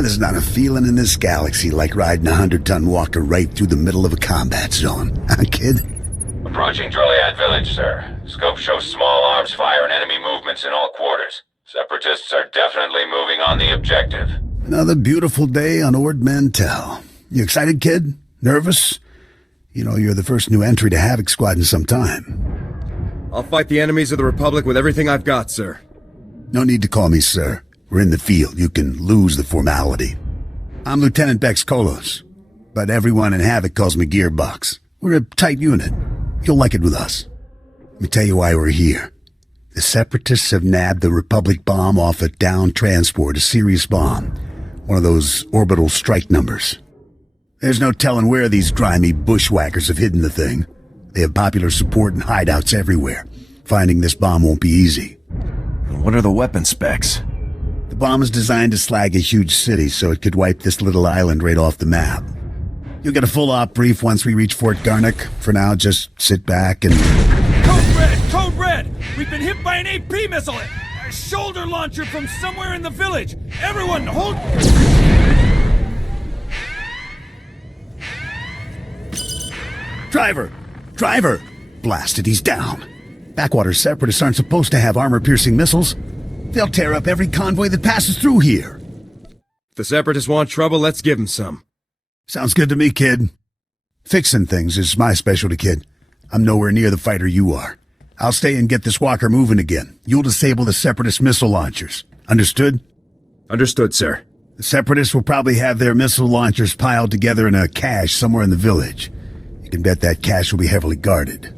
There's not a feeling in this galaxy like riding a 100-ton walker right through the middle of a combat zone. Huh, kid? Approaching Droliad village, sir. Scope shows small arms fire and enemy movements in all quarters. Separatists are definitely moving on the objective. Another beautiful day on Ord Mantell. You excited, kid? Nervous? You know, you're the first new entry to Havoc Squad in some time. I'll fight the enemies of the Republic with everything I've got, sir. No need to call me sir. We're in the field. You can lose the formality. I'm Lieutenant Bex Kolos, but everyone in Havoc calls me Gearbox. We're a tight unit. You'll like it with us. Let me tell you why we're here. The Separatists have nabbed the Republic bomb off a downed transport, a serious bomb. One of those orbital strike numbers. There's no telling where these grimy bushwhackers have hidden the thing. They have popular support and hideouts everywhere. Finding this bomb won't be easy. What are the weapon specs? The bomb is designed to slag a huge city, so it could wipe this little island right off the map. You'll get a full op brief once we reach Fort Garnik. For now, just sit back and... Code Red! Code Red! We've been hit by an AP missile! A shoulder launcher from somewhere in the village! Everyone, hold... Driver! Driver! Blasted, he's down. Backwater Separatists aren't supposed to have armor-piercing missiles. They'll tear up every convoy that passes through here. If the Separatists want trouble, let's give them some. Sounds good to me, kid. Fixing things is my specialty, kid. I'm nowhere near the fighter you are. I'll stay and get this walker moving again. You'll disable the Separatist missile launchers. Understood? Understood, sir. The Separatists will probably have their missile launchers piled together in a cache somewhere in the village. You can bet that cache will be heavily guarded.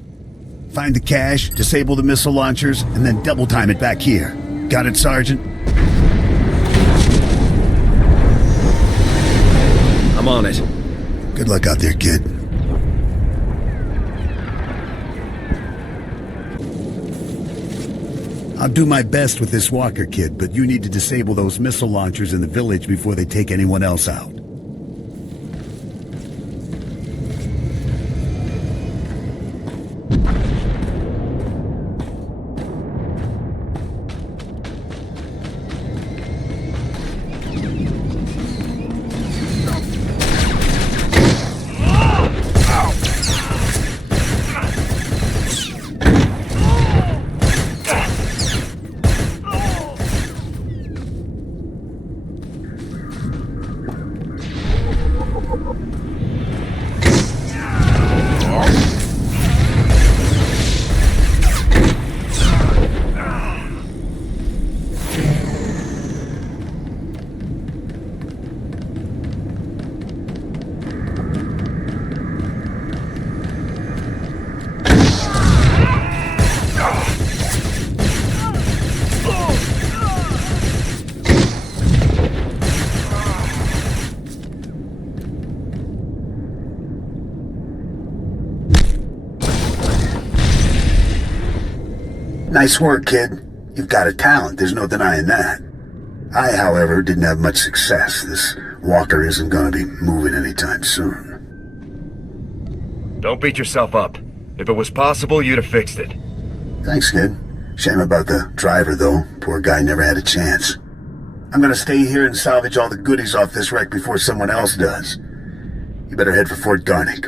Find the cache, disable the missile launchers, and then double time it back here. Got it, Sergeant? I'm on it. Good luck out there, kid. I'll do my best with this walker, kid, but you need to disable those missile launchers in the village before they take anyone else out. Nice work, kid. You've got a talent, there's no denying that. I, however, didn't have much success. This walker isn't going to be moving anytime soon. Don't beat yourself up. If it was possible, you'd have fixed it. Thanks, kid. Shame about the driver, though. Poor guy never had a chance. I'm going to stay here and salvage all the goodies off this wreck before someone else does. You better head for Fort Garnik.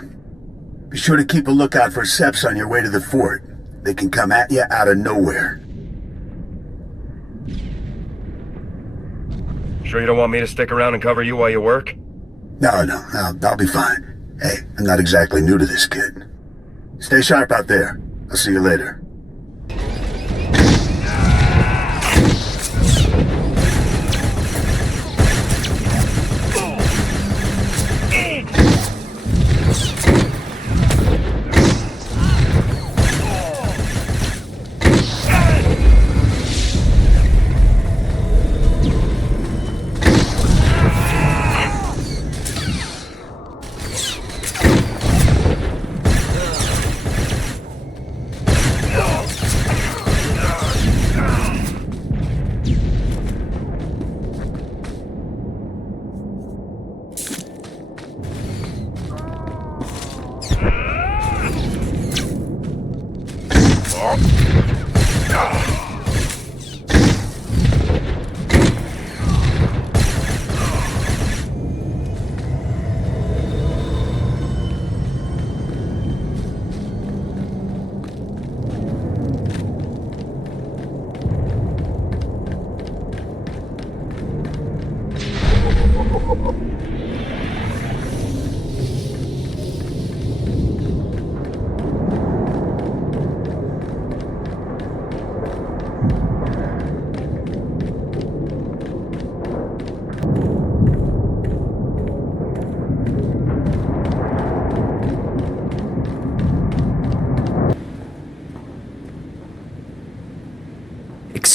Be sure to keep a lookout for Seps on your way to the fort. They can come at you out of nowhere. Sure you don't want me to stick around and cover you while you work? No, I'll be fine. Hey, I'm not exactly new to this, kid. Stay sharp out there. I'll see you later.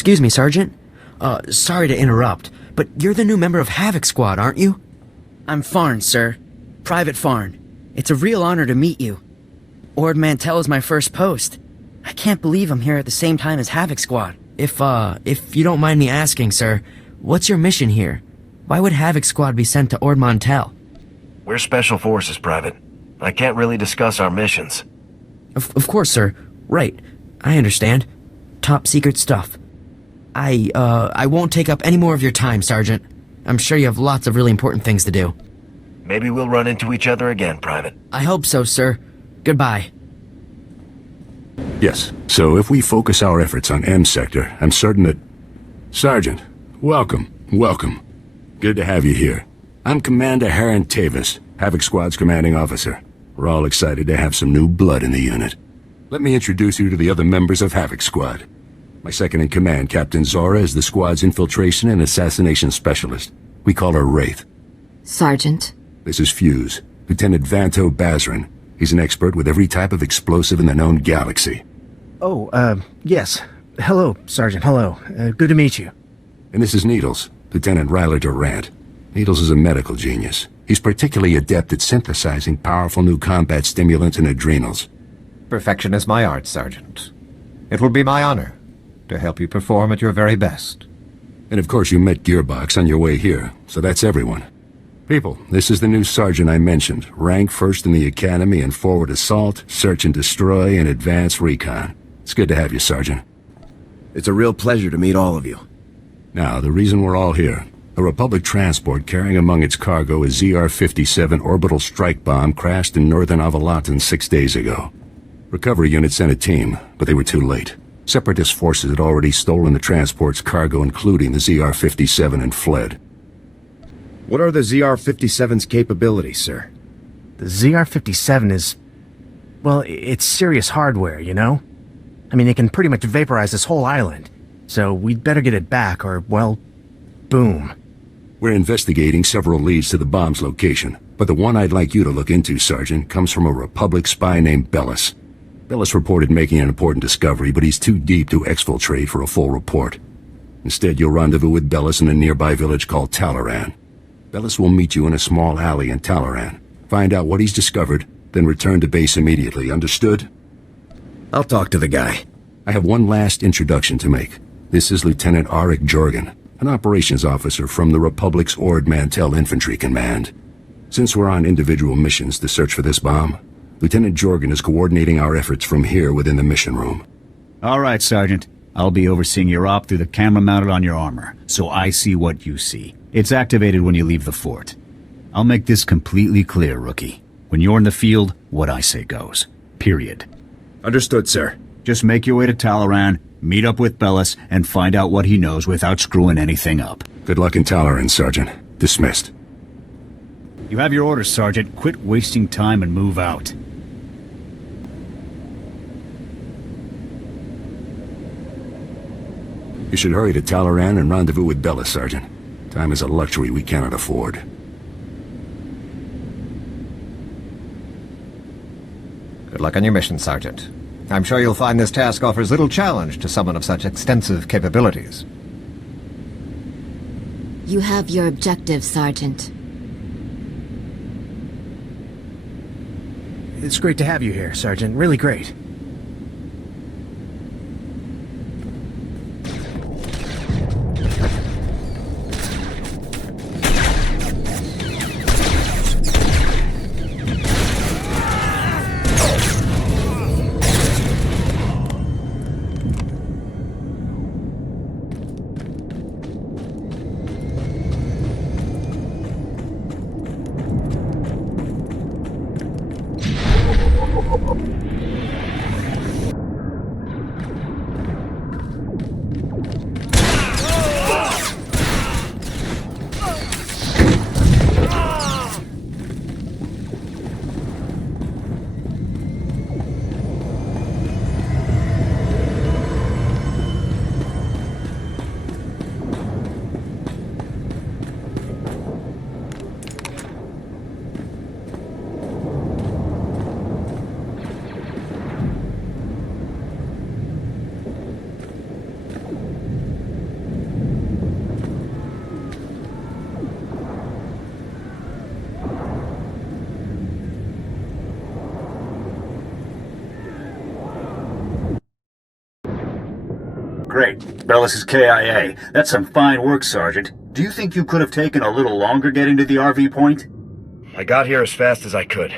Excuse me, Sergeant. Sorry to interrupt, but you're the new member of Havoc Squad, aren't you? I'm Farn, sir. Private Farn. It's a real honor to meet you. Ord Mantell is my first post. I can't believe I'm here at the same time as Havoc Squad. If you don't mind me asking, sir, what's your mission here? Why would Havoc Squad be sent to Ord Mantell? We're Special Forces, Private. I can't really discuss our missions. Of course, sir. Right. I understand. Top secret stuff. I won't take up any more of your time, Sergeant. I'm sure you have lots of really important things to do. Maybe we'll run into each other again, Private. I hope so, sir. Goodbye. Yes, so if we focus our efforts on M Sector, I'm certain that... Sergeant, welcome. Good to have you here. I'm Commander Harren Tavus, Havoc Squad's commanding officer. We're all excited to have some new blood in the unit. Let me introduce you to the other members of Havoc Squad. My second-in-command, Captain Zora, is the squad's infiltration and assassination specialist. We call her Wraith. Sergeant. This is Fuse, Lieutenant Vanto Bazrin. He's an expert with every type of explosive in the known galaxy. Yes. Hello, Sergeant, hello. Good to meet you. And this is Needles, Lieutenant Ryler Durant. Needles is a medical genius. He's particularly adept at synthesizing powerful new combat stimulants and adrenals. Perfection is my art, Sergeant. It will be my honor to help you perform at your very best. And of course you met Gearbox on your way here, so that's everyone. People, this is the new sergeant I mentioned, rank first in the Academy in forward assault, search and destroy, and advanced recon. It's good to have you, Sergeant. It's a real pleasure to meet all of you. Now, the reason we're all here. A Republic transport carrying among its cargo a ZR-57 orbital strike bomb crashed in northern Avalatan 6 days ago. Recovery units sent a team, but they were too late. Separatist forces had already stolen the transport's cargo, including the ZR-57, and fled. What are the ZR-57's capabilities, sir? The ZR-57 is... well, it's serious hardware, you know? I mean, it can pretty much vaporize this whole island. So we'd better get it back, or, well, boom. We're investigating several leads to the bomb's location, but the one I'd like you to look into, Sergeant, comes from a Republic spy named Bellis. Bellis reported making an important discovery, but he's too deep to exfiltrate for a full report. Instead, you'll rendezvous with Bellis in a nearby village called Talloran. Bellis will meet you in a small alley in Talloran. Find out what he's discovered, then return to base immediately. Understood? I'll talk to the guy. I have one last introduction to make. This is Lieutenant Aric Jorgan, an operations officer from the Republic's Ord Mantell Infantry Command. Since we're on individual missions to search for this bomb, Lieutenant Jorgan is coordinating our efforts from here within the mission room. All right, Sergeant. I'll be overseeing your op through the camera mounted on your armor, so I see what you see. It's activated when you leave the fort. I'll make this completely clear, Rookie. When you're in the field, what I say goes. Period. Understood, sir. Just make your way to Talloran, meet up with Bellis, and find out what he knows without screwing anything up. Good luck in Talloran, Sergeant. Dismissed. You have your orders, Sergeant. Quit wasting time and move out. You should hurry to Talloran and rendezvous with Bellis, Sergeant. Time is a luxury we cannot afford. Good luck on your mission, Sergeant. I'm sure you'll find this task offers little challenge to someone of such extensive capabilities. You have your objective, Sergeant. It's great to have you here, Sergeant. Really great. Great. Bellis is KIA. That's some fine work, Sergeant. Do you think you could have taken a little longer getting to the RV point? I got here as fast as I could.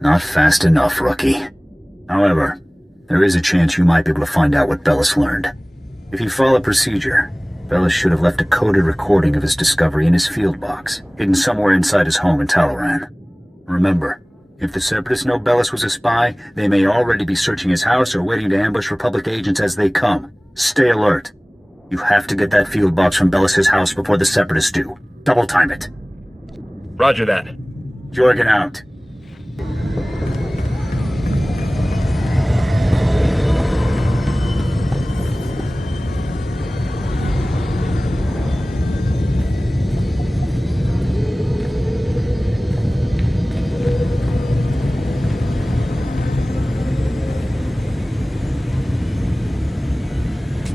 Not fast enough, rookie. However, there is a chance you might be able to find out what Bellis learned. If you follow procedure, Bellis should have left a coded recording of his discovery in his field box, hidden somewhere inside his home in Talloran. Remember, if the Separatists know Bellis was a spy, they may already be searching his house or waiting to ambush Republic agents as they come. Stay alert. You have to get that field box from Bellis' house before the Separatists do. Double time it. Roger that. Jorgan out.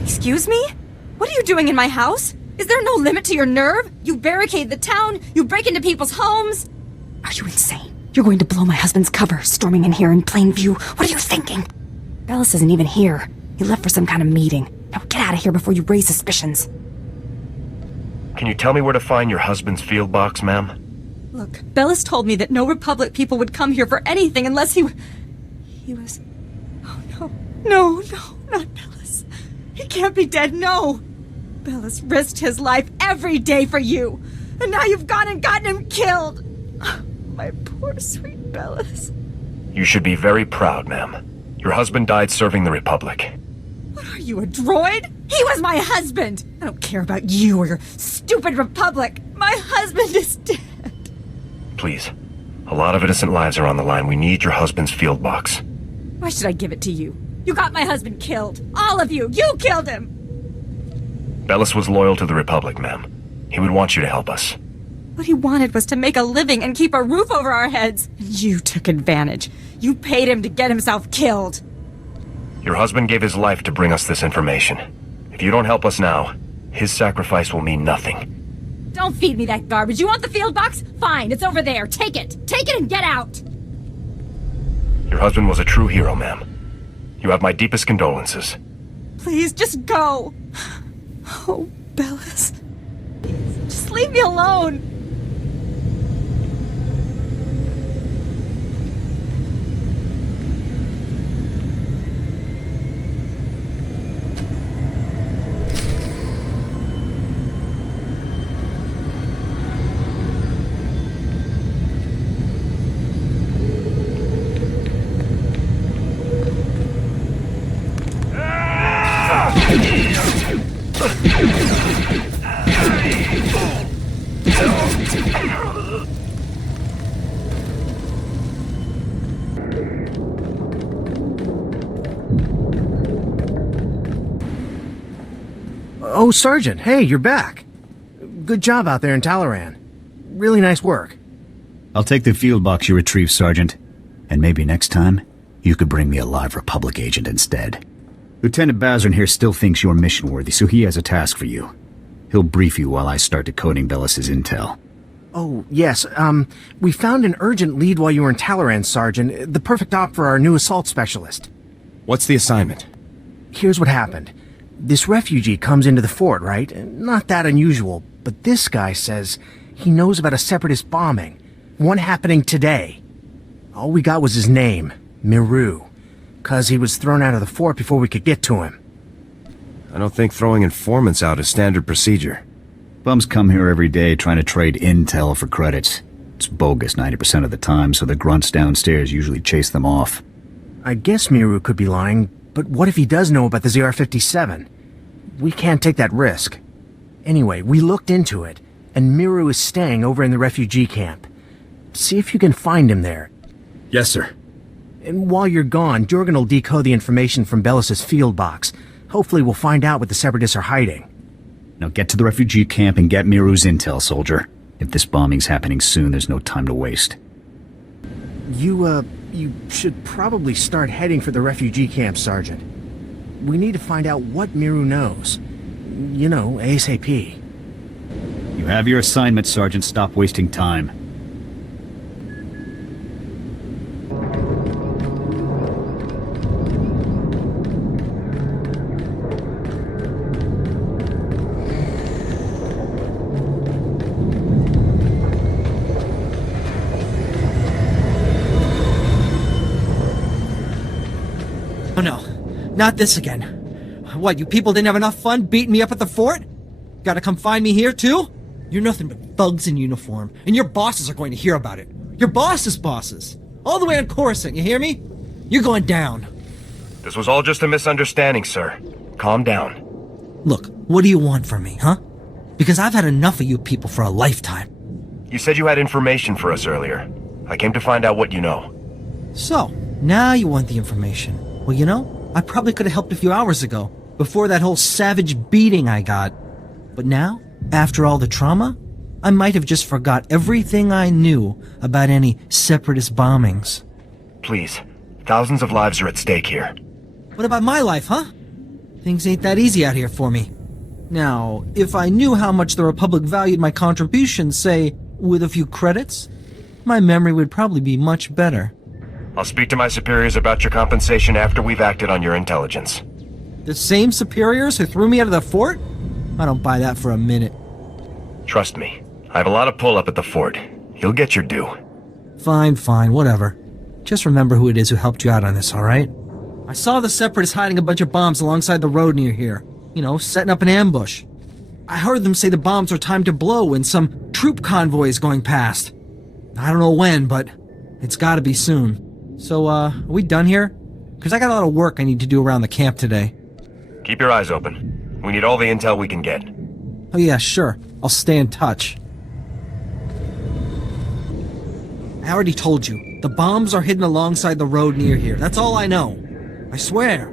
Excuse me? What are you doing in my house? Is there no limit to your nerve? You barricade the town, you break into people's homes. Are you insane? You're going to blow my husband's cover, storming in here in plain view. What are you thinking? Bellis isn't even here. He left for some kind of meeting. Now get out of here before you raise suspicions. Can you tell me where to find your husband's field box, ma'am? Look, Bellis told me that no Republic people would come here for anything unless he was... Oh, no, not Bellis. He can't be dead, no! Bellis risked his life every day for you, and now you've gone and gotten him killed! My poor, sweet Bellis. You should be very proud, ma'am. Your husband died serving the Republic. What are you, a droid? He was my husband! I don't care about you or your stupid Republic! My husband is dead! Please. A lot of innocent lives are on the line. We need your husband's field box. Why should I give it to you? You got my husband killed! All of you! You killed him! Bellis was loyal to the Republic, ma'am. He would want you to help us. What he wanted was to make a living and keep a roof over our heads. And you took advantage. You paid him to get himself killed. Your husband gave his life to bring us this information. If you don't help us now, his sacrifice will mean nothing. Don't feed me that garbage. You want the field box? Fine, it's over there. Take it! Take it and get out! Your husband was a true hero, ma'am. You have my deepest condolences. Please, just go. Oh, Bellis. Just leave me alone. Oh, Sergeant, hey, you're back. Good job out there in Talloran. Really nice work. I'll take the field box you retrieved, Sergeant. And maybe next time, you could bring me a live Republic agent instead. Lieutenant Bazrin here still thinks you're mission-worthy, so he has a task for you. He'll brief you while I start decoding Bellis' intel. Oh, yes, we found an urgent lead while you were in Talloran, Sergeant. The perfect op for our new assault specialist. What's the assignment? Here's what happened. This refugee comes into the fort, right? Not that unusual, but this guy says he knows about a Separatist bombing. One happening today. All we got was his name, Miru, 'cause he was thrown out of the fort before we could get to him. I don't think throwing informants out is standard procedure. Bums come here every day trying to trade intel for credits. It's bogus 90% of the time, so the grunts downstairs usually chase them off. I guess Miru could be lying, but what if he does know about the ZR-57? We can't take that risk. Anyway, we looked into it, and Miru is staying over in the refugee camp. See if you can find him there. Yes, sir. And while you're gone, Jorgan will decode the information from Bellis' field box. Hopefully we'll find out what the Separatists are hiding. Now get to the refugee camp and get Miru's intel, soldier. If this bombing's happening soon, there's no time to waste. You should probably start heading for the refugee camp, Sergeant. We need to find out what Miru knows. You know, ASAP. You have your assignment, Sergeant. Stop wasting time. Not this again. What, you people didn't have enough fun beating me up at the fort? Gotta come find me here, too? You're nothing but thugs in uniform, and your bosses are going to hear about it. Your boss's bosses. All the way on Coruscant, you hear me? You're going down. This was all just a misunderstanding, sir. Calm down. Look, what do you want from me, huh? Because I've had enough of you people for a lifetime. You said you had information for us earlier. I came to find out what you know. So, now you want the information. Well, you know, I probably could have helped a few hours ago, before that whole savage beating I got. But now, after all the trauma, I might have just forgot everything I knew about any Separatist bombings. Please, thousands of lives are at stake here. What about my life, huh? Things ain't that easy out here for me. Now, if I knew how much the Republic valued my contributions, say, with a few credits, my memory would probably be much better. I'll speak to my superiors about your compensation after we've acted on your intelligence. The same superiors who threw me out of the fort? I don't buy that for a minute. Trust me, I have a lot of pull up at the fort. You'll get your due. Fine, whatever. Just remember who it is who helped you out on this, alright? I saw the Separatists hiding a bunch of bombs alongside the road near here. You know, setting up an ambush. I heard them say the bombs are timed to blow when some troop convoy is going past. I don't know when, but it's gotta be soon. So, are we done here? Because I got a lot of work I need to do around the camp today. Keep your eyes open. We need all the intel we can get. Oh yeah, sure. I'll stay in touch. I already told you. The bombs are hidden alongside the road near here. That's all I know. I swear.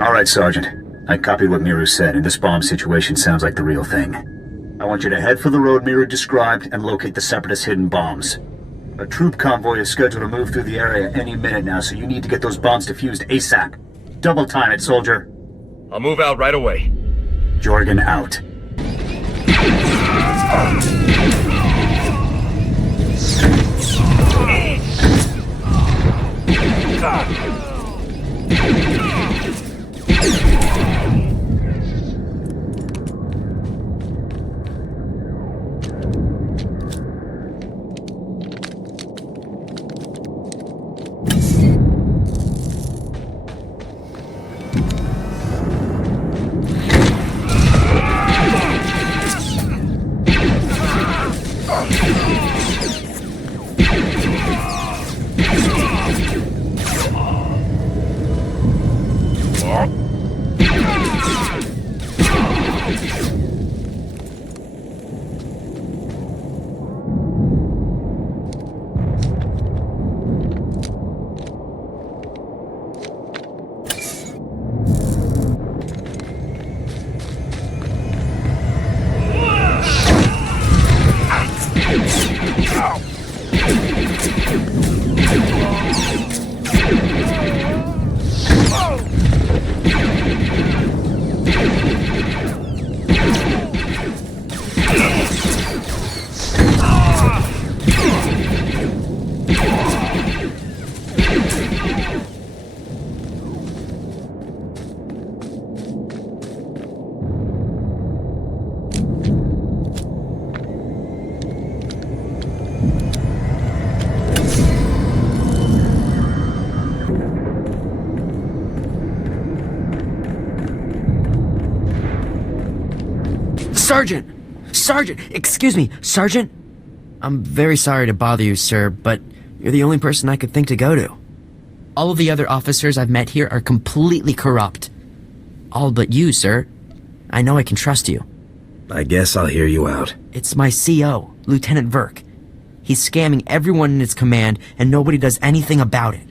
All right, Sergeant. I copied what Miru said, and this bomb situation sounds like the real thing. I want you to head for the road Miru described and locate the Separatist hidden bombs. A troop convoy is scheduled to move through the area any minute now, so you need to get those bombs defused ASAP. Double time it, soldier. I'll move out right away. Jorgan out. Sergeant! Excuse me, Sergeant? I'm very sorry to bother you, sir, but you're the only person I could think to go to. All of the other officers I've met here are completely corrupt. All but you, sir. I know I can trust you. I guess I'll hear you out. It's my CO, Lieutenant Verk. He's scamming everyone in his command, and nobody does anything about it.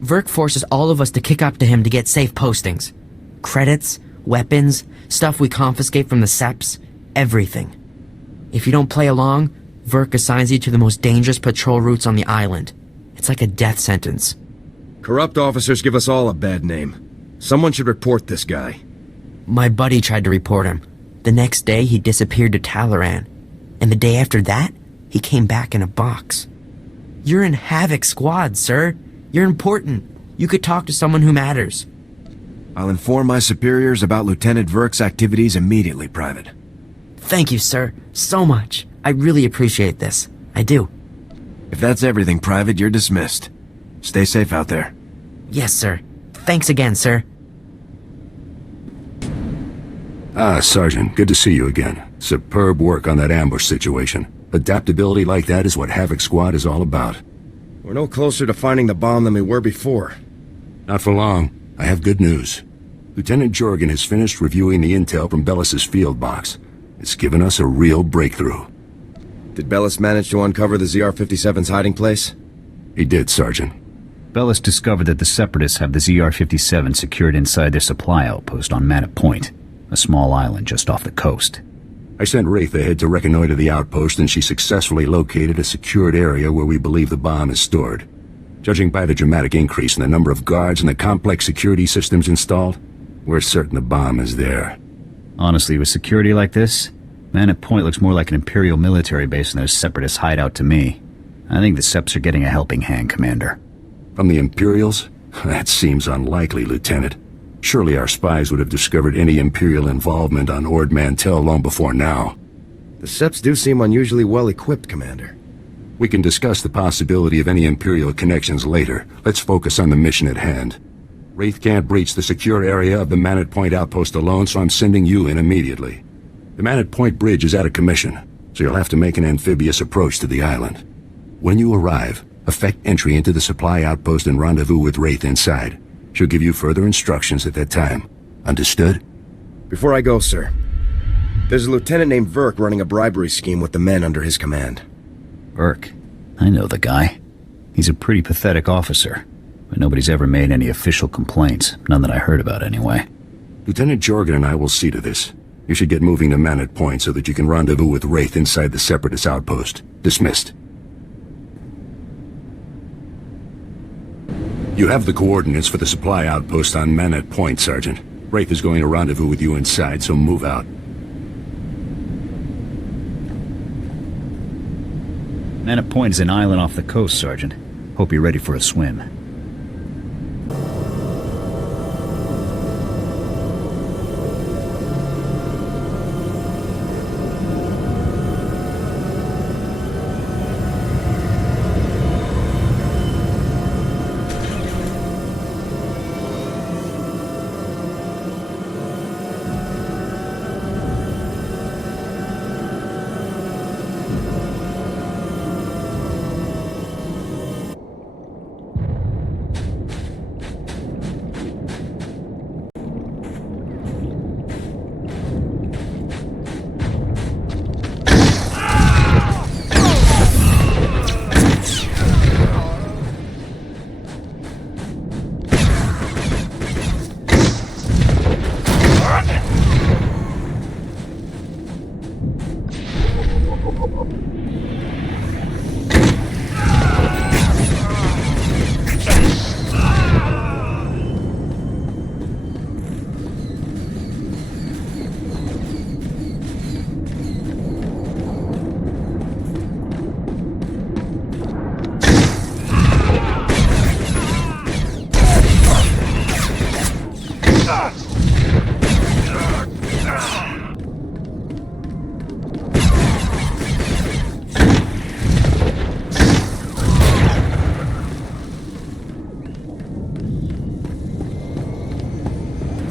Verk forces all of us to kick up to him to get safe postings. Credits, weapons, stuff we confiscate from the Seps, everything. If you don't play along, Verk assigns you to the most dangerous patrol routes on the island. It's like a death sentence. Corrupt officers give us all a bad name. Someone should report this guy. My buddy tried to report him. The next day, he disappeared to Talloran. And the day after that, he came back in a box. You're in Havoc squad, sir. You're important. You could talk to someone who matters. I'll inform my superiors about Lieutenant Verk's activities immediately, Private. Thank you, sir. So much. I really appreciate this. I do. If that's everything, Private, you're dismissed. Stay safe out there. Yes, sir. Thanks again, sir. Ah, Sergeant, good to see you again. Superb work on that ambush situation. Adaptability like that is what Havoc Squad is all about. We're no closer to finding the bomb than we were before. Not for long. I have good news. Lieutenant Jorgan has finished reviewing the intel from Bellis's field box. It's given us a real breakthrough. Did Bellis manage to uncover the ZR-57's hiding place? He did, Sergeant. Bellis discovered that the Separatists have the ZR-57 secured inside their supply outpost on Manat Point, a small island just off the coast. I sent Wraith ahead to reconnoiter the outpost, and she successfully located a secured area where we believe the bomb is stored. Judging by the dramatic increase in the number of guards and the complex security systems installed, we're certain the bomb is there. Honestly, with security like this, Manat Point looks more like an Imperial military base than their Separatist hideout to me. I think the Seps are getting a helping hand, Commander. From the Imperials? That seems unlikely, Lieutenant. Surely our spies would have discovered any Imperial involvement on Ord Mantell long before now. The Seps do seem unusually well-equipped, Commander. We can discuss the possibility of any Imperial connections later. Let's focus on the mission at hand. Wraith can't breach the secure area of the Manat Point outpost alone, so I'm sending you in immediately. The Manat Point bridge is out of commission, so you'll have to make an amphibious approach to the island. When you arrive, effect entry into the supply outpost and rendezvous with Wraith inside. She'll give you further instructions at that time. Understood? Before I go, sir, there's a lieutenant named Verk running a bribery scheme with the men under his command. Verk? I know the guy. He's a pretty pathetic officer, but nobody's ever made any official complaints. None that I heard about, anyway. Lieutenant Jorgan and I will see to this. You should get moving to Manat Point so that you can rendezvous with Wraith inside the Separatist outpost. Dismissed. You have the coordinates for the supply outpost on Manat Point, Sergeant. Wraith is going to rendezvous with you inside, so move out. Manat Point is an island off the coast, Sergeant. Hope you're ready for a swim.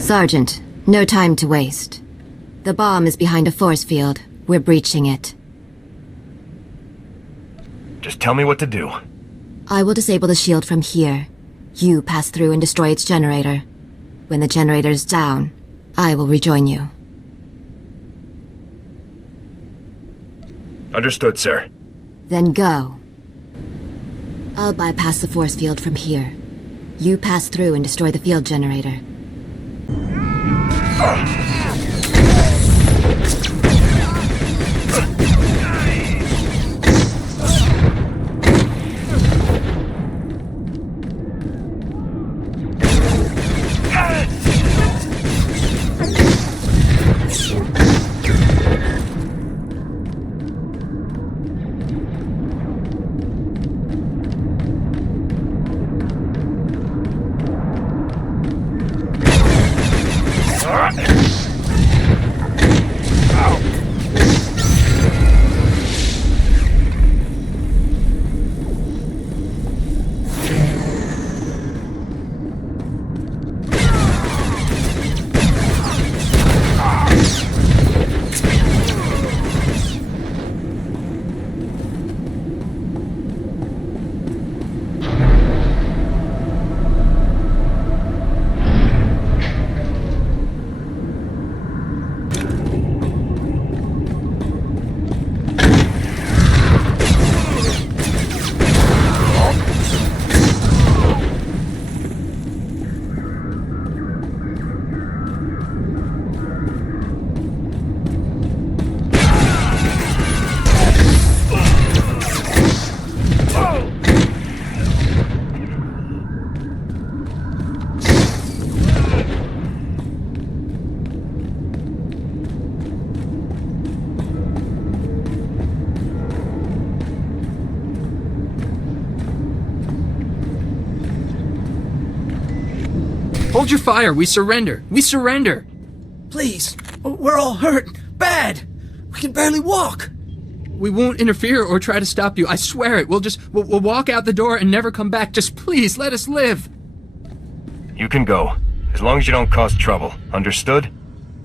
Sergeant, no time to waste. The bomb is behind a force field. We're breaching it. Just tell me what to do. I will disable the shield from here. You pass through and destroy its generator. When the generator's down, I will rejoin you. Understood, sir. Then go. I'll bypass the force field from here. You pass through and destroy the field generator. Hold your fire. We surrender. We surrender. Please. We're all hurt. Bad. We can barely walk. We won't interfere or try to stop you. I swear it. We'll walk out the door and never come back. Just please, let us live. You can go. As long as you don't cause trouble. Understood?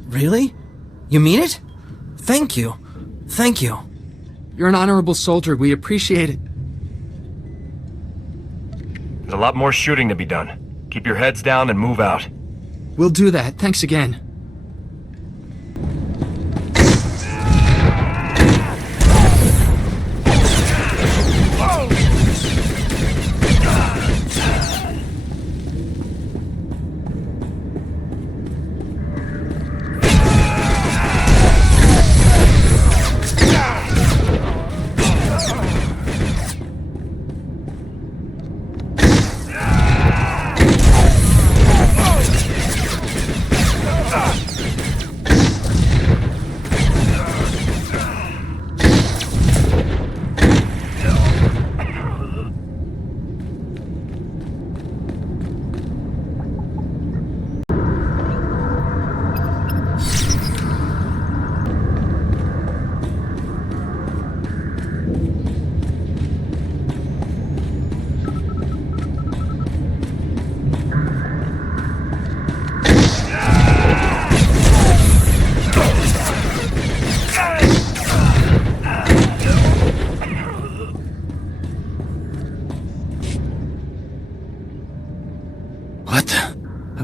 Really? You mean it? Thank you. Thank you. You're an honorable soldier. We appreciate it. There's a lot more shooting to be done. Keep your heads down and move out. We'll do that. Thanks again.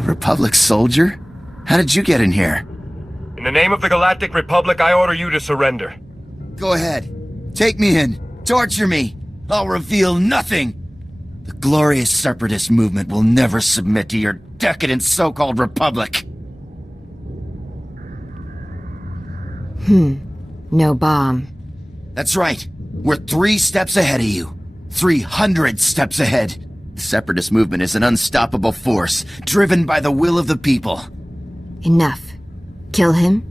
Republic soldier? How did you get in here? In the name of the Galactic Republic, I order you to surrender. Go ahead. Take me in. Torture me. I'll reveal nothing. The glorious Separatist movement will never submit to your decadent so-called Republic. No bomb. That's right. We're 3 steps ahead of you. 300 steps ahead. The Separatist movement is an unstoppable force, driven by the will of the people. Enough. Kill him?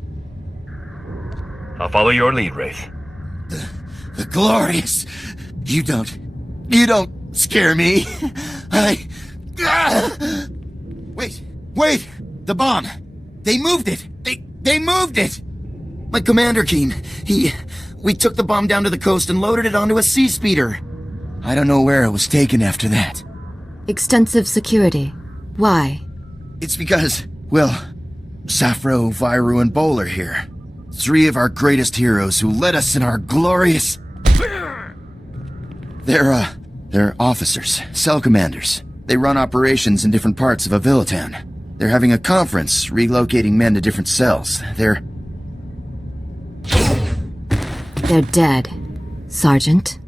I'll follow your lead, Wraith. The glorious... You don't scare me. Wait! The bomb! They moved it! They moved it! My commander came. We took the bomb down to the coast and loaded it onto a sea speeder. I don't know where it was taken after that. Extensive security. Why? It's because, well, Safro, Viru, and Bol are here. 3 of our greatest heroes who led us in our glorious... They're officers, cell commanders. They run operations in different parts of Avilatown. They're having a conference, relocating men to different cells. They're dead, Sergeant.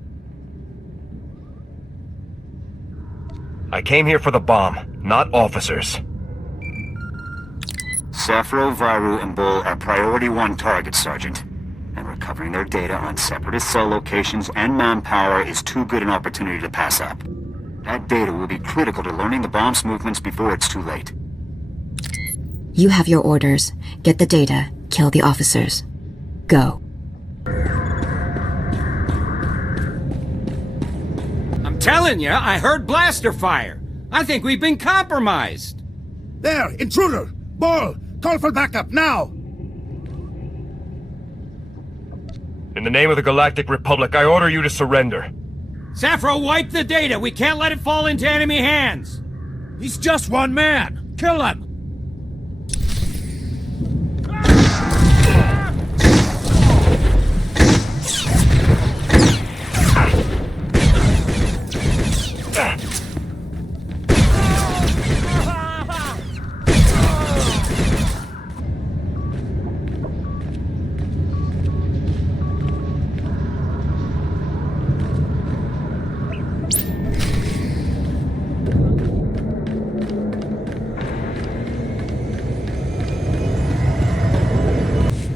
I came here for the bomb, not officers. Safro, Viru, and Bol are Priority 1 targets, Sergeant. And recovering their data on Separatist cell locations and manpower is too good an opportunity to pass up. That data will be critical to learning the bomb's movements before it's too late. You have your orders. Get the data. Kill the officers. Go. I'm telling you, I heard blaster fire. I think we've been compromised. There, intruder! Bol, call for backup, now! In the name of the Galactic Republic, I order you to surrender. Safro, wipe the data. We can't let it fall into enemy hands. He's just one man. Kill him.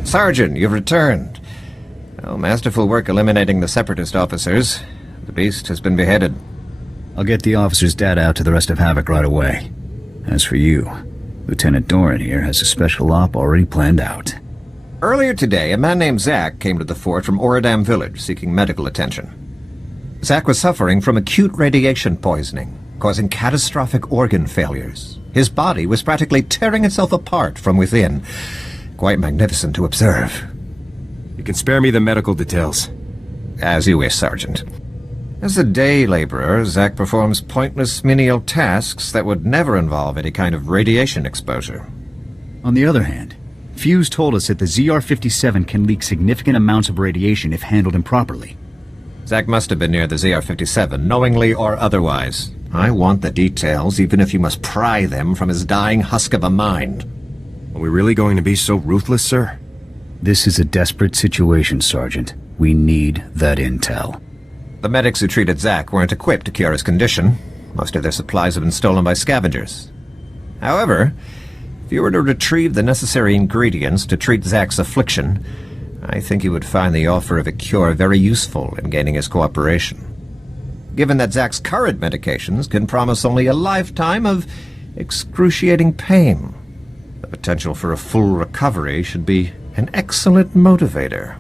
Sergeant, you've returned. Well, masterful work eliminating the Separatist officers. The beast has been beheaded. I'll get the officer's data out to the rest of Havoc right away. As for you, Lieutenant Doran here has a special op already planned out. Earlier today, a man named Zach came to the fort from Oradam village seeking medical attention. Zach was suffering from acute radiation poisoning. causing catastrophic organ failures. His body was practically tearing itself apart from within. Quite magnificent to observe. You can spare me the medical details. As you wish, Sergeant. As a day laborer, Zach performs pointless menial tasks that would never involve any kind of radiation exposure. On the other hand, Fuse told us that the ZR-57 can leak significant amounts of radiation if handled improperly. Zach must have been near the ZR-57, knowingly or otherwise. I want the details, even if you must pry them from his dying husk of a mind. Are we really going to be so ruthless, sir? This is a desperate situation, Sergeant. We need that intel. The medics who treated Zach weren't equipped to cure his condition. Most of their supplies have been stolen by scavengers. However, if you were to retrieve the necessary ingredients to treat Zach's affliction, I think you would find the offer of a cure very useful in gaining his cooperation. Given that Zach's current medications can promise only a lifetime of excruciating pain, the potential for a full recovery should be an excellent motivator.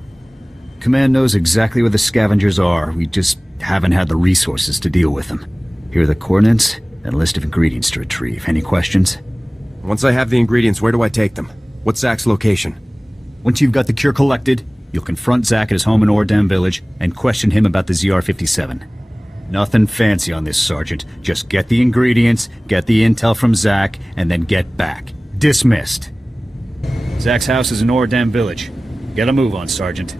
Command knows exactly where the scavengers are. We just haven't had the resources to deal with them. Here are the coordinates and a list of ingredients to retrieve. Any questions? Once I have the ingredients, where do I take them? What's Zach's location? Once you've got the cure collected, you'll confront Zach at his home in Oradam village and question him about the ZR-57. Nothing fancy on this, Sergeant. Just get the ingredients, get the intel from Zach, and then get back. Dismissed. Zach's house is in Oradam village. Get a move on, Sergeant.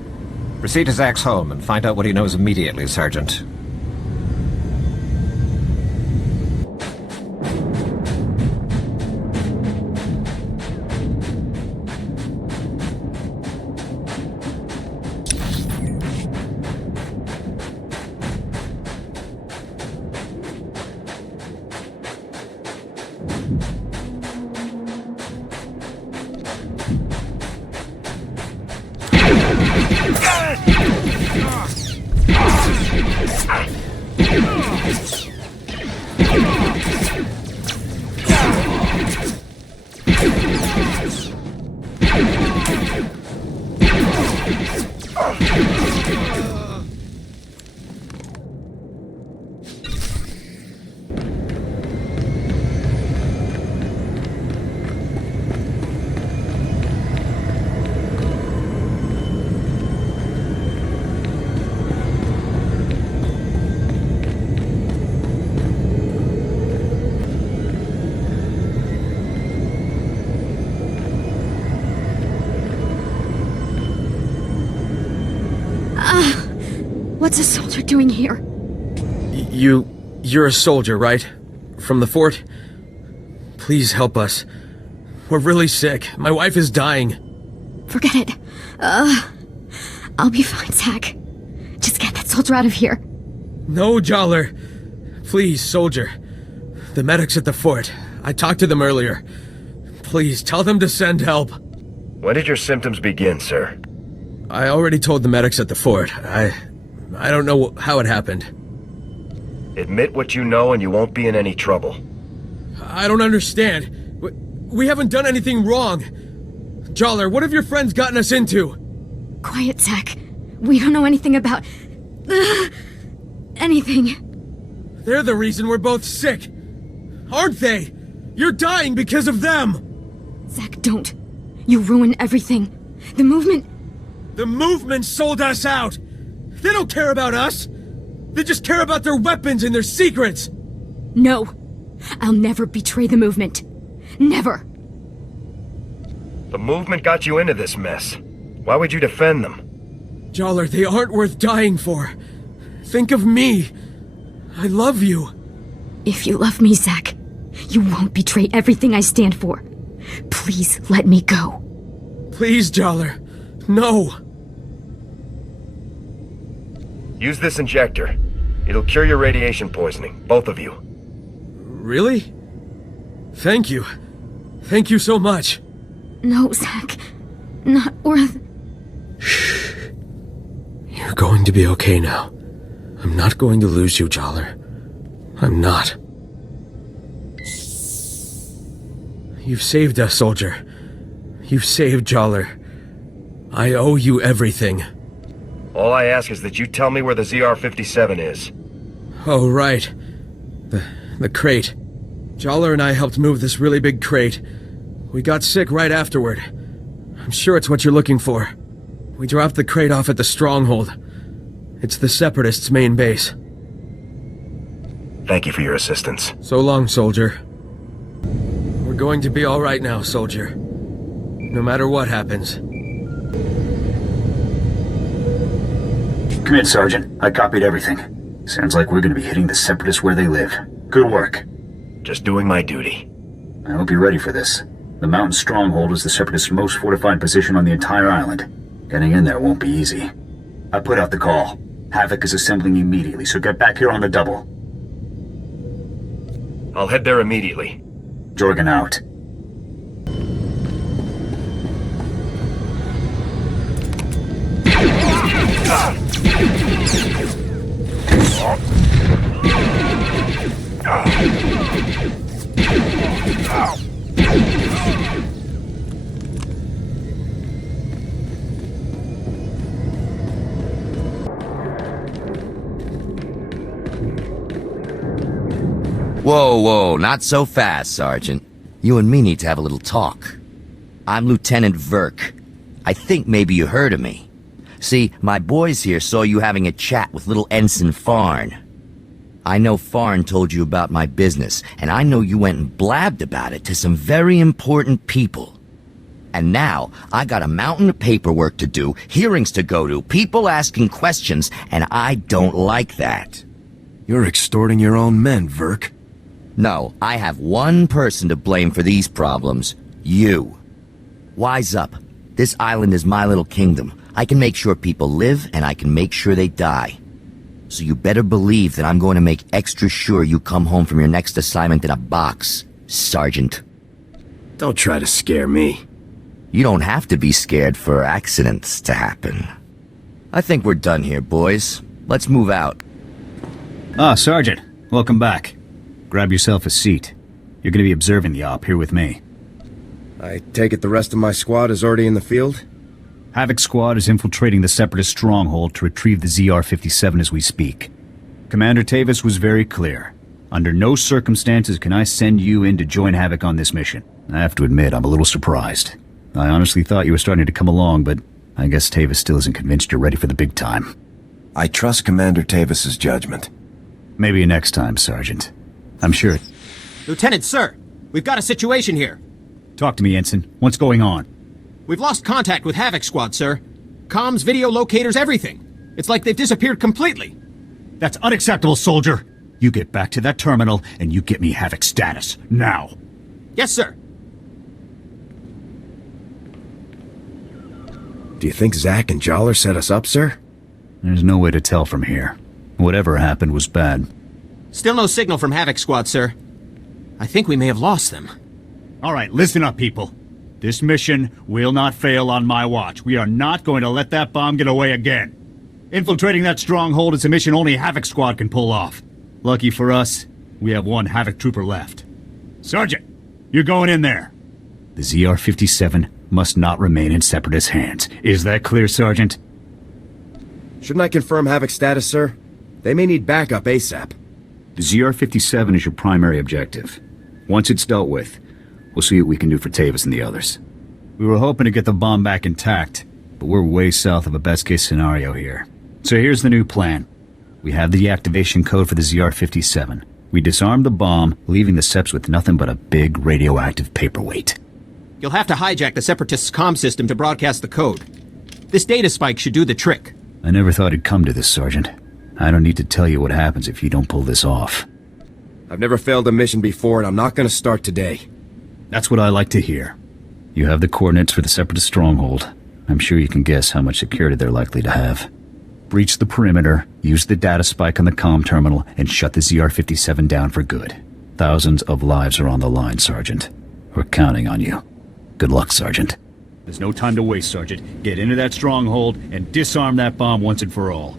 Proceed to Zach's home and find out what he knows immediately, Sergeant. What's a soldier doing here? You're a soldier, right? From the fort? Please help us. We're really sick. My wife is dying. Forget it. I'll be fine, Zach. Just get that soldier out of here. No, Jollar. Please, soldier. The medics at the fort. I talked to them earlier. Please, tell them to send help. When did your symptoms begin, sir? I already told the medics at the fort. I don't know how it happened. Admit what you know and you won't be in any trouble. I don't understand. We haven't done anything wrong. Jollar, what have your friends gotten us into? Quiet, Zach. We don't know anything about... anything. They're the reason we're both sick. Aren't they? You're dying because of them. Zach, don't. You ruin everything. The movement... The movement sold us out. They don't care about us. They just care about their weapons and their secrets. No. I'll never betray the movement. Never. The movement got you into this mess. Why would you defend them? Jollar, they aren't worth dying for. Think of me. I love you. If you love me, Zach, you won't betray everything I stand for. Please let me go. Please, Jollar. No. Use this injector. It'll cure your radiation poisoning, both of you. Really? Thank you. Thank you so much. No, Zach. Not worth... Shh. You're going to be okay now. I'm not going to lose you, Jollar. I'm not. You've saved us, soldier. You've saved Jollar. I owe you everything. All I ask is that you tell me where the ZR-57 is. Oh, right. The crate. Jollar and I helped move this really big crate. We got sick right afterward. I'm sure it's what you're looking for. We dropped the crate off at the Stronghold. It's the Separatists' main base. Thank you for your assistance. So long, soldier. We're going to be all right now, soldier. No matter what happens. Come in, Sergeant. I copied everything. Sounds like we're gonna be hitting the Separatists where they live. Good work. Just doing my duty. I hope you're ready for this. The mountain stronghold is the Separatists' most fortified position on the entire island. Getting in there won't be easy. I put out the call. Havoc is assembling immediately, so get back here on the double. I'll head there immediately. Jorgan out. Whoa, not so fast, Sergeant. You and me need to have a little talk. I'm Lieutenant Verk. I think maybe you heard of me. See, my boys here saw you having a chat with little Ensign Farn. I know Farn told you about my business, and I know you went and blabbed about it to some very important people. And now, I got a mountain of paperwork to do, hearings to go to, people asking questions, and I don't like that. You're extorting your own men, Verk. No, I have one person to blame for these problems. You. Wise up. This island is my little kingdom. I can make sure people live, and I can make sure they die. So you better believe that I'm going to make extra sure you come home from your next assignment in a box, Sergeant. Don't try to scare me. You don't have to be scared for accidents to happen. I think we're done here, boys. Let's move out. Ah, Sergeant. Welcome back. Grab yourself a seat. You're going to be observing the op here with me. I take it the rest of my squad is already in the field? Havoc squad is infiltrating the Separatist Stronghold to retrieve the ZR-57 as we speak. Commander Tavus was very clear. Under no circumstances can I send you in to join Havoc on this mission. I have to admit, I'm a little surprised. I honestly thought you were starting to come along, but I guess Tavus still isn't convinced you're ready for the big time. I trust Commander Tavus's judgment. Maybe next time, Sergeant. I'm sure. Lieutenant, sir! We've got a situation here. Talk to me, Ensign. What's going on? We've lost contact with Havoc Squad, sir. Comms, video locators, everything. It's like they've disappeared completely. That's unacceptable, soldier. You get back to that terminal, and you get me Havoc status. Now. Yes, sir. Do you think Zack and Jollar set us up, sir? There's no way to tell from here. Whatever happened was bad. Still no signal from Havoc Squad, sir. I think we may have lost them. All right, listen up, people. This mission will not fail on my watch. We are not going to let that bomb get away again. Infiltrating that stronghold is a mission only Havoc Squad can pull off. Lucky for us, we have one Havoc trooper left. Sergeant, you're going in there. The ZR-57 must not remain in Separatist hands. Is that clear, Sergeant? Shouldn't I confirm Havoc status, sir? They may need backup ASAP. The ZR-57 is your primary objective. Once it's dealt with, we'll see what we can do for Tavus and the others. We were hoping to get the bomb back intact, but we're way south of a best-case scenario here. So here's the new plan. We have the deactivation code for the ZR-57. We disarm the bomb, leaving the Seps with nothing but a big radioactive paperweight. You'll have to hijack the Separatists' comm system to broadcast the code. This data spike should do the trick. I never thought it'd come to this, Sergeant. I don't need to tell you what happens if you don't pull this off. I've never failed a mission before, and I'm not going to start today. That's what I like to hear. You have the coordinates for the Separatist Stronghold. I'm sure you can guess how much security they're likely to have. Breach the perimeter, use the data spike on the comm terminal, and shut the ZR-57 down for good. Thousands of lives are on the line, Sergeant. We're counting on you. Good luck, Sergeant. There's no time to waste, Sergeant. Get into that stronghold and disarm that bomb once and for all.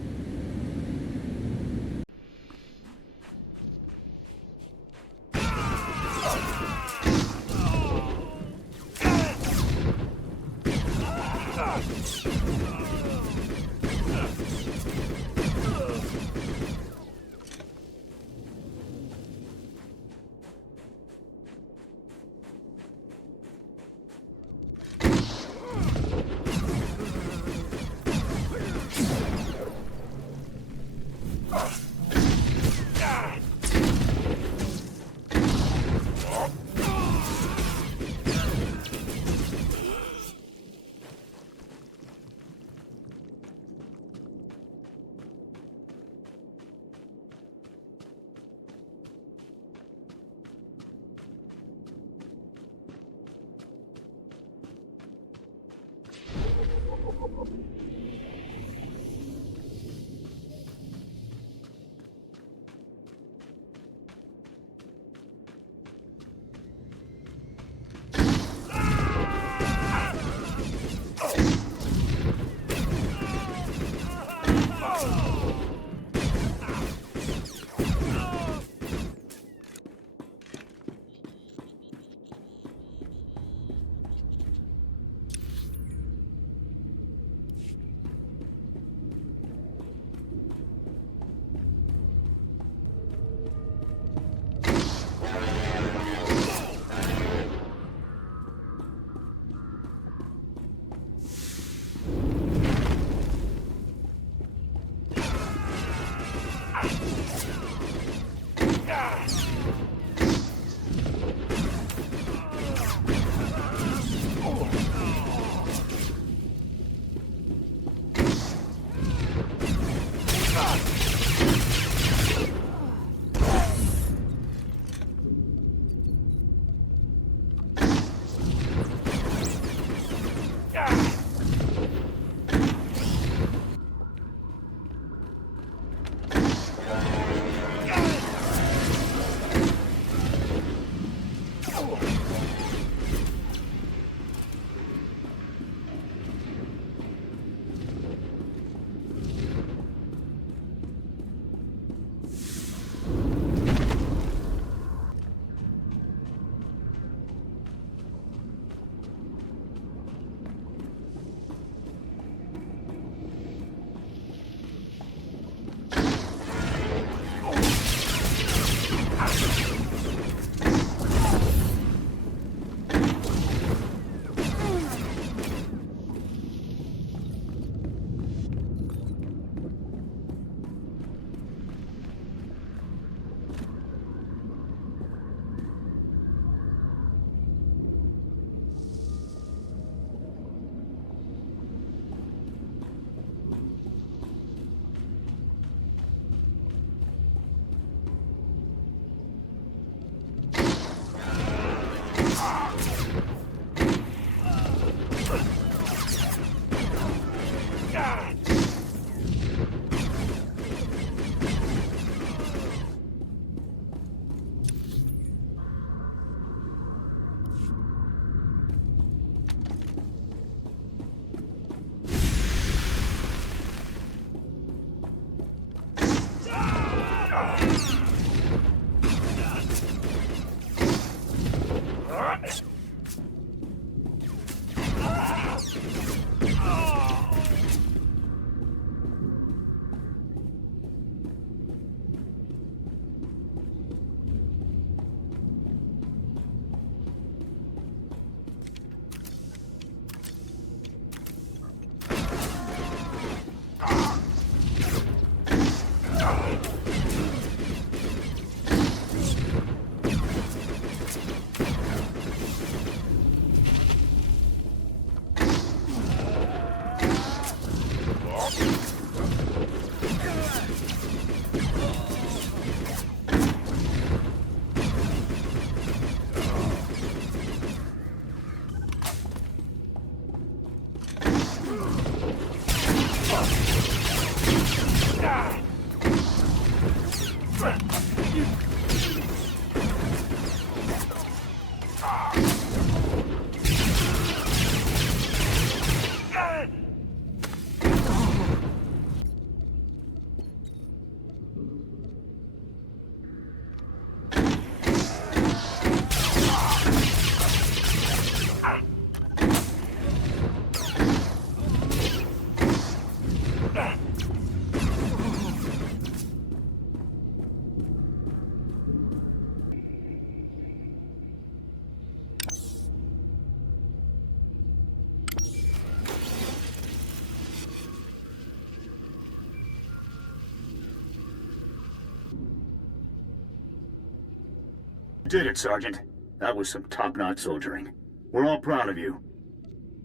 Did it, Sergeant. That was some top-notch soldiering. We're all proud of you.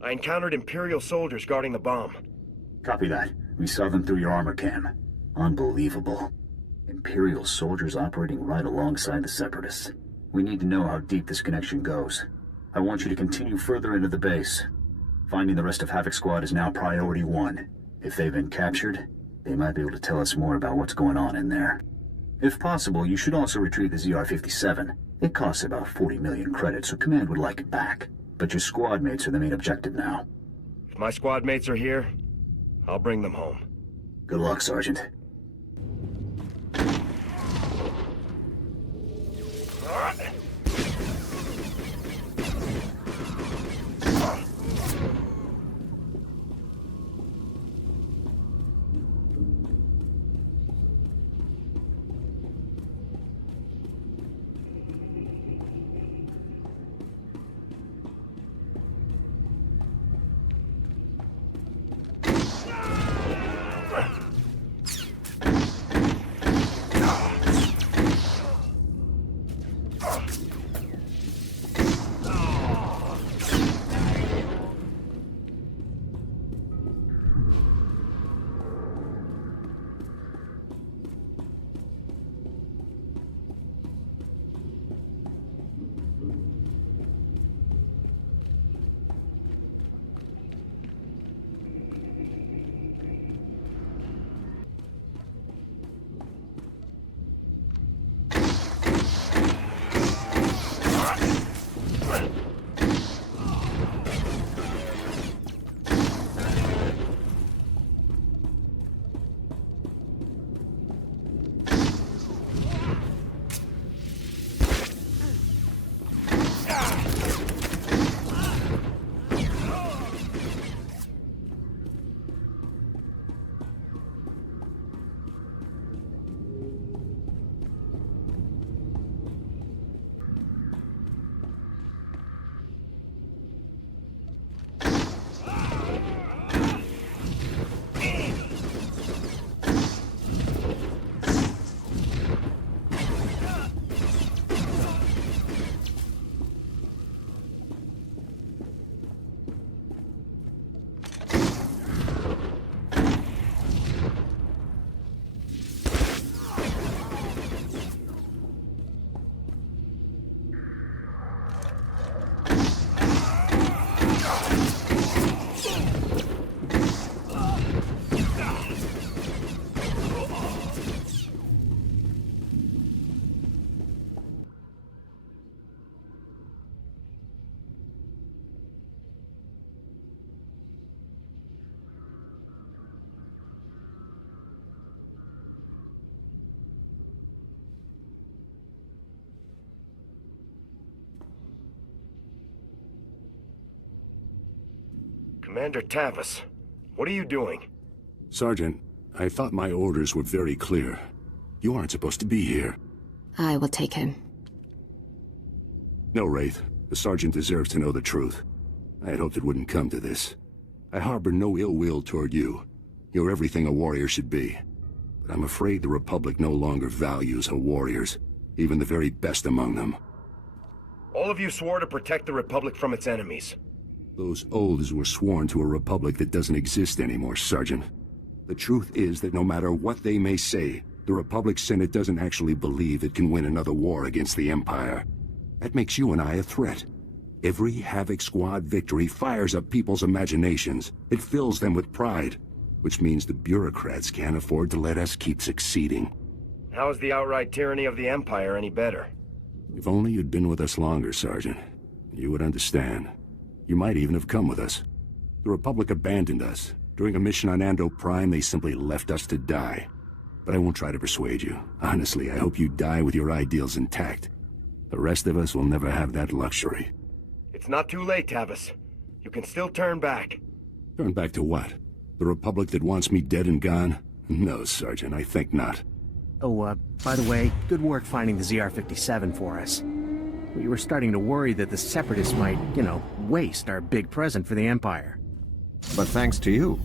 I encountered Imperial soldiers guarding the bomb. Copy that. We saw them through your armor cam. Unbelievable. Imperial soldiers operating right alongside the Separatists. We need to know how deep this connection goes. I want you to continue further into the base. Finding the rest of Havoc Squad is now priority 1. If they've been captured, they might be able to tell us more about what's going on in there. If possible, you should also retrieve the ZR-57. It costs about 40 million credits, so Command would like it back. But your squad mates are the main objective now. If my squad mates are here, I'll bring them home. Good luck, Sergeant. Commander Tavus, what are you doing? Sergeant, I thought my orders were very clear. You aren't supposed to be here. I will take him. No, Wraith. The Sergeant deserves to know the truth. I had hoped it wouldn't come to this. I harbor no ill will toward you. You're everything a warrior should be. But I'm afraid the Republic no longer values her warriors, even the very best among them. All of you swore to protect the Republic from its enemies. Those oaths were sworn to a Republic that doesn't exist anymore, Sergeant. The truth is that no matter what they may say, the Republic Senate doesn't actually believe it can win another war against the Empire. That makes you and I a threat. Every Havoc Squad victory fires up people's imaginations. It fills them with pride, which means the bureaucrats can't afford to let us keep succeeding. How is the outright tyranny of the Empire any better? If only you'd been with us longer, Sergeant. You would understand. You might even have come with us. The Republic abandoned us. During a mission on Ando Prime, they simply left us to die. But I won't try to persuade you. Honestly, I hope you die with your ideals intact. The rest of us will never have that luxury. It's not too late, Tavus. You can still turn back. Turn back to what? The Republic that wants me dead and gone? No, Sergeant, I think not. Oh, by the way, good work finding the ZR-57 for us. We were starting to worry that the Separatists might, waste our big present for the Empire. But thanks to you,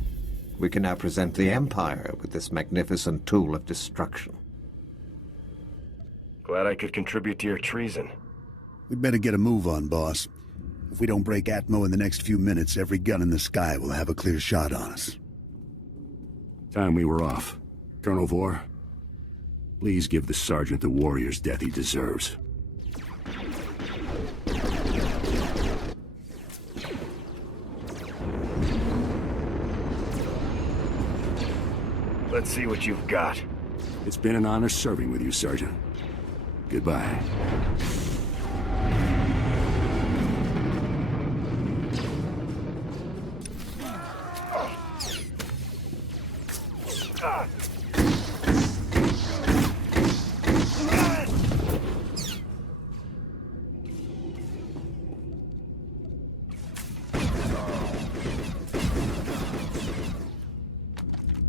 we can now present the Empire with this magnificent tool of destruction. Glad I could contribute to your treason. We'd better get a move on, boss. If we don't break Atmo in the next few minutes, every gun in the sky will have a clear shot on us. Time we were off. Colonel Vore, please give the Sergeant the warrior's death he deserves. Let's see what you've got. It's been an honor serving with you, Sergeant. Goodbye.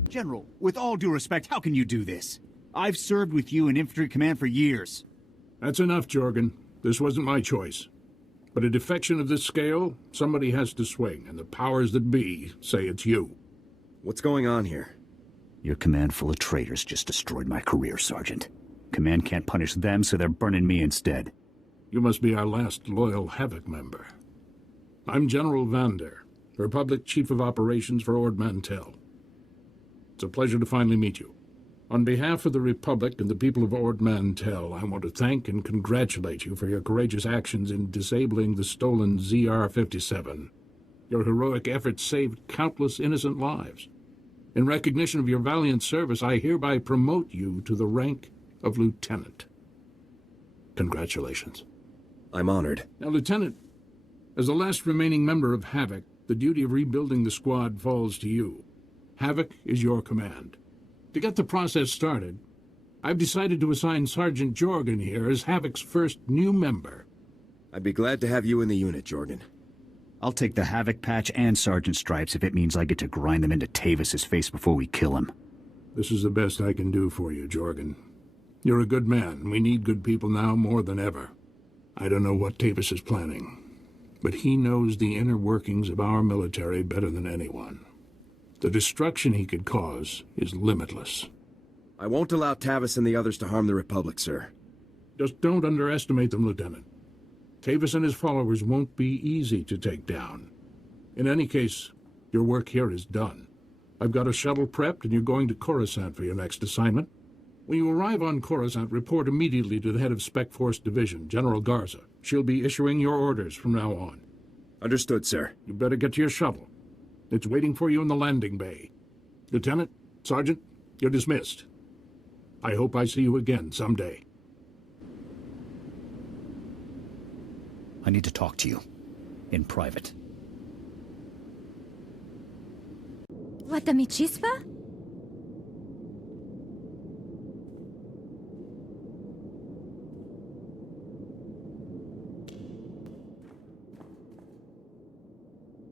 General, with all due respect, how can you do this? I've served with you in infantry command for years. That's enough, Jorgan. This wasn't my choice. But a defection of this scale, somebody has to swing, and the powers that be say it's you. What's going on here? Your command full of traitors just destroyed my career, Sergeant. Command can't punish them, so they're burning me instead. You must be our last loyal Havoc member. I'm General Vander, Republic Chief of Operations for Ord Mantell. It's a pleasure to finally meet you. On behalf of the Republic and the people of Ord Mantell, I want to thank and congratulate you for your courageous actions in disabling the stolen ZR-57. Your heroic efforts saved countless innocent lives. In recognition of your valiant service, I hereby promote you to the rank of Lieutenant. Congratulations. I'm honored. Now, Lieutenant, as the last remaining member of Havoc, the duty of rebuilding the squad falls to you. Havoc is your command. To get the process started, I've decided to assign Sergeant Jorgan here as Havoc's first new member. I'd be glad to have you in the unit, Jorgan. I'll take the Havoc patch and Sergeant Stripes if it means I get to grind them into Tavus's face before we kill him. This is the best I can do for you, Jorgan. You're a good man. We need good people now more than ever. I don't know what Tavus is planning, but he knows the inner workings of our military better than anyone. The destruction he could cause is limitless. I won't allow Tavus and the others to harm the Republic, sir. Just don't underestimate them, Lieutenant. Tavus and his followers won't be easy to take down. In any case, your work here is done. I've got a shuttle prepped and you're going to Coruscant for your next assignment. When you arrive on Coruscant, report immediately to the head of Spec Force Division, General Garza. She'll be issuing your orders from now on. Understood, sir. You better get to your shuttle. It's waiting for you in the landing bay. Lieutenant, Sergeant, you're dismissed. I hope I see you again someday. I need to talk to you. In private. What, mi chispa?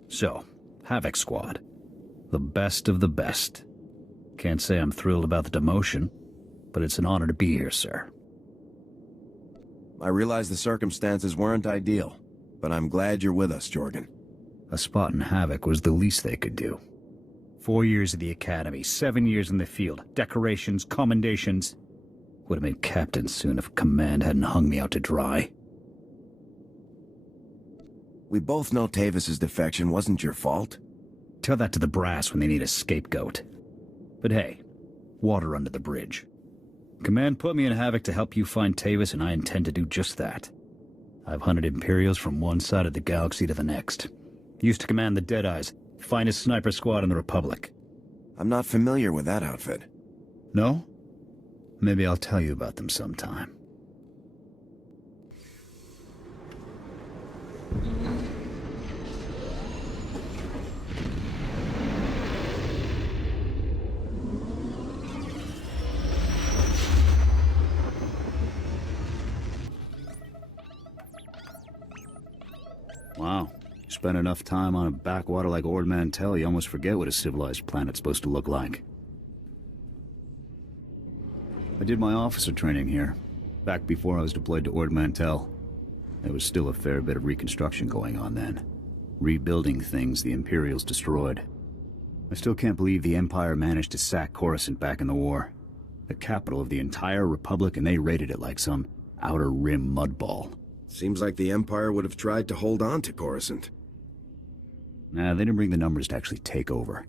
So, Havoc Squad. The best of the best. Can't say I'm thrilled about the demotion, but it's an honor to be here, sir. I realize the circumstances weren't ideal, but I'm glad you're with us, Jorgan. A spot in Havoc was the least they could do. 4 years at the Academy, 7 years in the field, decorations, commendations. Would have been captain soon if Command hadn't hung me out to dry. We both know Tavus's defection wasn't your fault. Tell that to the brass when they need a scapegoat. But hey, water under the bridge. Command put me in Havoc to help you find Tavus, and I intend to do just that. I've hunted Imperials from one side of the galaxy to the next. Used to command the Deadeyes, finest sniper squad in the Republic. I'm not familiar with that outfit. No? Maybe I'll tell you about them sometime. Wow. Spend enough time on a backwater like Ord Mantell, you almost forget what a civilized planet's supposed to look like. I did my officer training here, back before I was deployed to Ord Mantell. There was still a fair bit of reconstruction going on then. Rebuilding things the Imperials destroyed. I still can't believe the Empire managed to sack Coruscant back in the war. The capital of the entire Republic, and they raided it like some outer rim mudball. Seems like the Empire would have tried to hold on to Coruscant. Nah, they didn't bring the numbers to actually take over.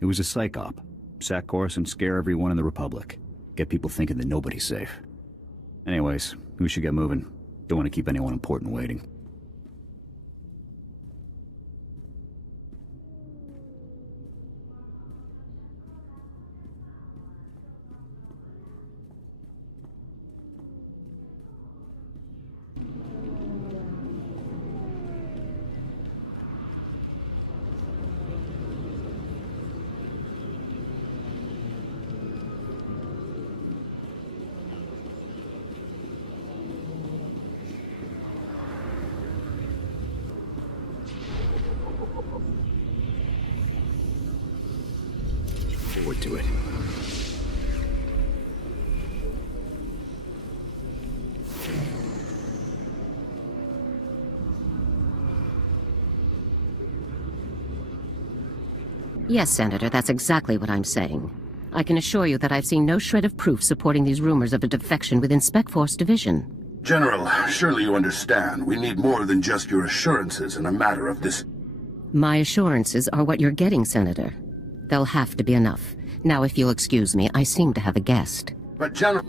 It was a psych op. Sack Coruscant, scare everyone in the Republic. Get people thinking that nobody's safe. Anyways, we should get moving. Don't want to keep anyone important waiting. Forward to it. Yes, Senator, that's exactly what I'm saying. I can assure you that I've seen no shred of proof supporting these rumors of a defection within Spec Force Division. General, surely you understand. We need more than just your assurances in a matter of this. My assurances are what you're getting, Senator. They'll have to be enough. Now, if you'll excuse me, I seem to have a guest. But, General...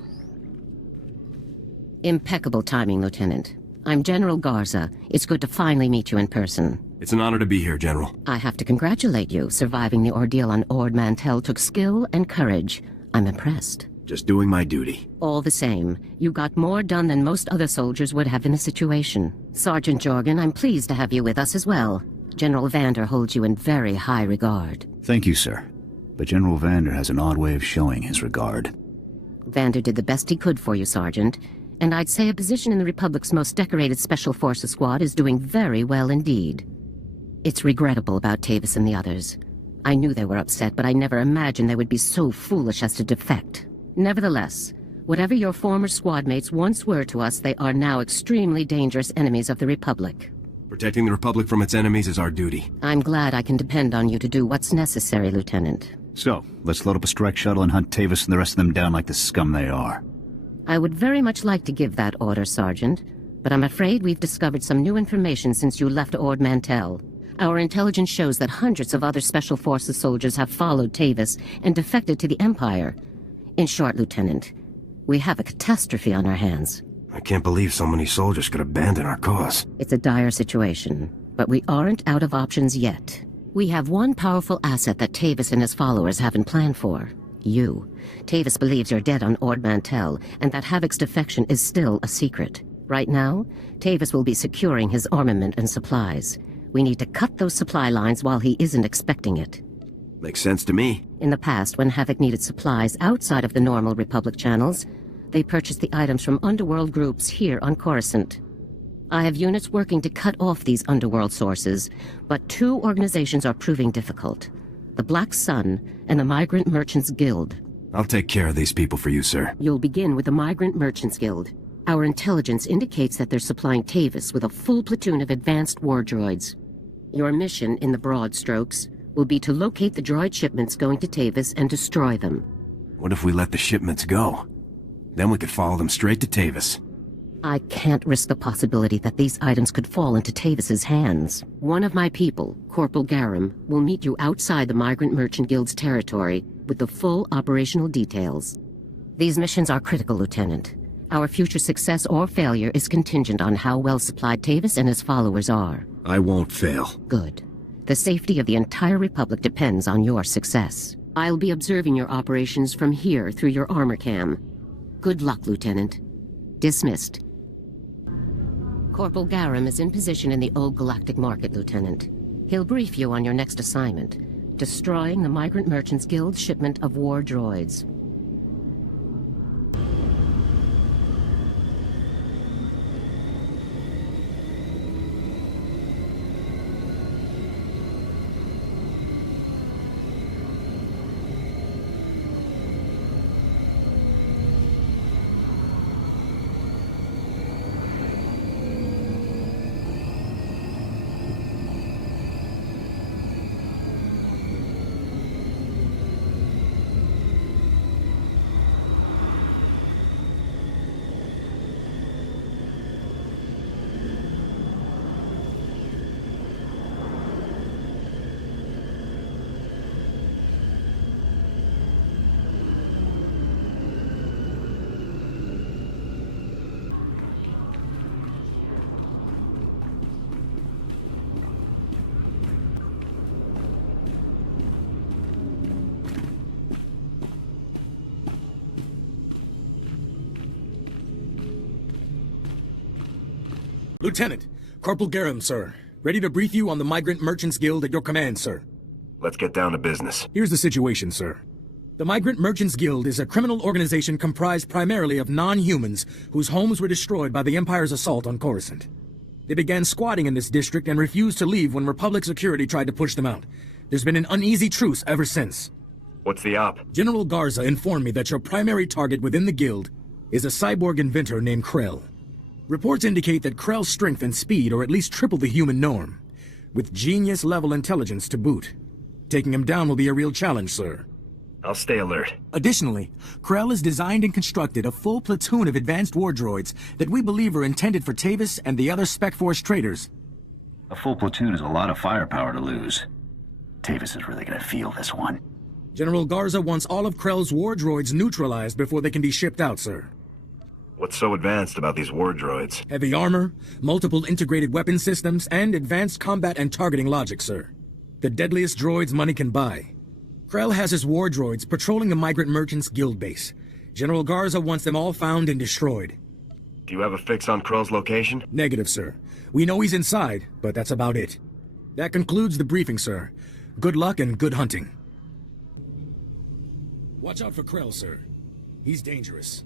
Impeccable timing, Lieutenant. I'm General Garza. It's good to finally meet you in person. It's an honor to be here, General. I have to congratulate you. Surviving the ordeal on Ord Mantell took skill and courage. I'm impressed. Just doing my duty. All the same, you got more done than most other soldiers would have in the situation. Sergeant Jorgan, I'm pleased to have you with us as well. General Vander holds you in very high regard. Thank you, sir. But General Vander has an odd way of showing his regard. Vander did the best he could for you, Sergeant. And I'd say a position in the Republic's most decorated Special Forces squad is doing very well indeed. It's regrettable about Tavus and the others. I knew they were upset, but I never imagined they would be so foolish as to defect. Nevertheless, whatever your former squad mates once were to us, they are now extremely dangerous enemies of the Republic. Protecting the Republic from its enemies is our duty. I'm glad I can depend on you to do what's necessary, Lieutenant. So, let's load up a strike shuttle and hunt Tavus and the rest of them down like the scum they are. I would very much like to give that order, Sergeant, but I'm afraid we've discovered some new information since you left Ord Mantell. Our intelligence shows that hundreds of other Special Forces soldiers have followed Tavus and defected to the Empire. In short, Lieutenant, we have a catastrophe on our hands. I can't believe so many soldiers could abandon our cause. It's a dire situation, but we aren't out of options yet. We have one powerful asset that Tavus and his followers haven't planned for. You. Tavus believes you're dead on Ord Mantell, and that Havoc's defection is still a secret. Right now, Tavus will be securing his armament and supplies. We need to cut those supply lines while he isn't expecting it. Makes sense to me. In the past, when Havoc needed supplies outside of the normal Republic channels, they purchased the items from underworld groups here on Coruscant. I have units working to cut off these underworld sources, but 2 organizations are proving difficult. The Black Sun and the Migrant Merchants Guild. I'll take care of these people for you, sir. You'll begin with the Migrant Merchants Guild. Our intelligence indicates that they're supplying Tavus with a full platoon of advanced war droids. Your mission, in the broad strokes, will be to locate the droid shipments going to Tavus and destroy them. What if we let the shipments go? Then we could follow them straight to Tavus. I can't risk the possibility that these items could fall into Tavus's hands. One of my people, Corporal Garum, will meet you outside the Migrant Merchant Guild's territory with the full operational details. These missions are critical, Lieutenant. Our future success or failure is contingent on how well supplied Tavus and his followers are. I won't fail. Good. The safety of the entire Republic depends on your success. I'll be observing your operations from here through your armor cam. Good luck, Lieutenant. Dismissed. Corporal Garum is in position in the Old Galactic Market, Lieutenant. He'll brief you on your next assignment, destroying the Migrant Merchants Guild shipment of war droids. Lieutenant, Corporal Garum, sir. Ready to brief you on the Migrant Merchants Guild at your command, sir. Let's get down to business. Here's the situation, sir. The Migrant Merchants Guild is a criminal organization comprised primarily of non-humans whose homes were destroyed by the Empire's assault on Coruscant. They began squatting in this district and refused to leave when Republic security tried to push them out. There's been an uneasy truce ever since. What's the op? General Garza informed me that your primary target within the guild is a cyborg inventor named Krell. Reports indicate that Krell's strength and speed are at least triple the human norm, with genius-level intelligence to boot. Taking him down will be a real challenge, sir. I'll stay alert. Additionally, Krell has designed and constructed a full platoon of advanced war droids that we believe are intended for Tavus and the other Spec Force traders. A full platoon is a lot of firepower to lose. Tavus is really gonna feel this one. General Garza wants all of Krell's war droids neutralized before they can be shipped out, sir. What's so advanced about these war droids? Heavy armor, multiple integrated weapon systems, and advanced combat and targeting logic, sir. The deadliest droids money can buy. Krell has his war droids patrolling the Migrant Merchants Guild base. General Garza wants them all found and destroyed. Do you have a fix on Krell's location? Negative, sir. We know he's inside, but that's about it. That concludes the briefing, sir. Good luck and good hunting. Watch out for Krell, sir. He's dangerous.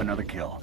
Another kill.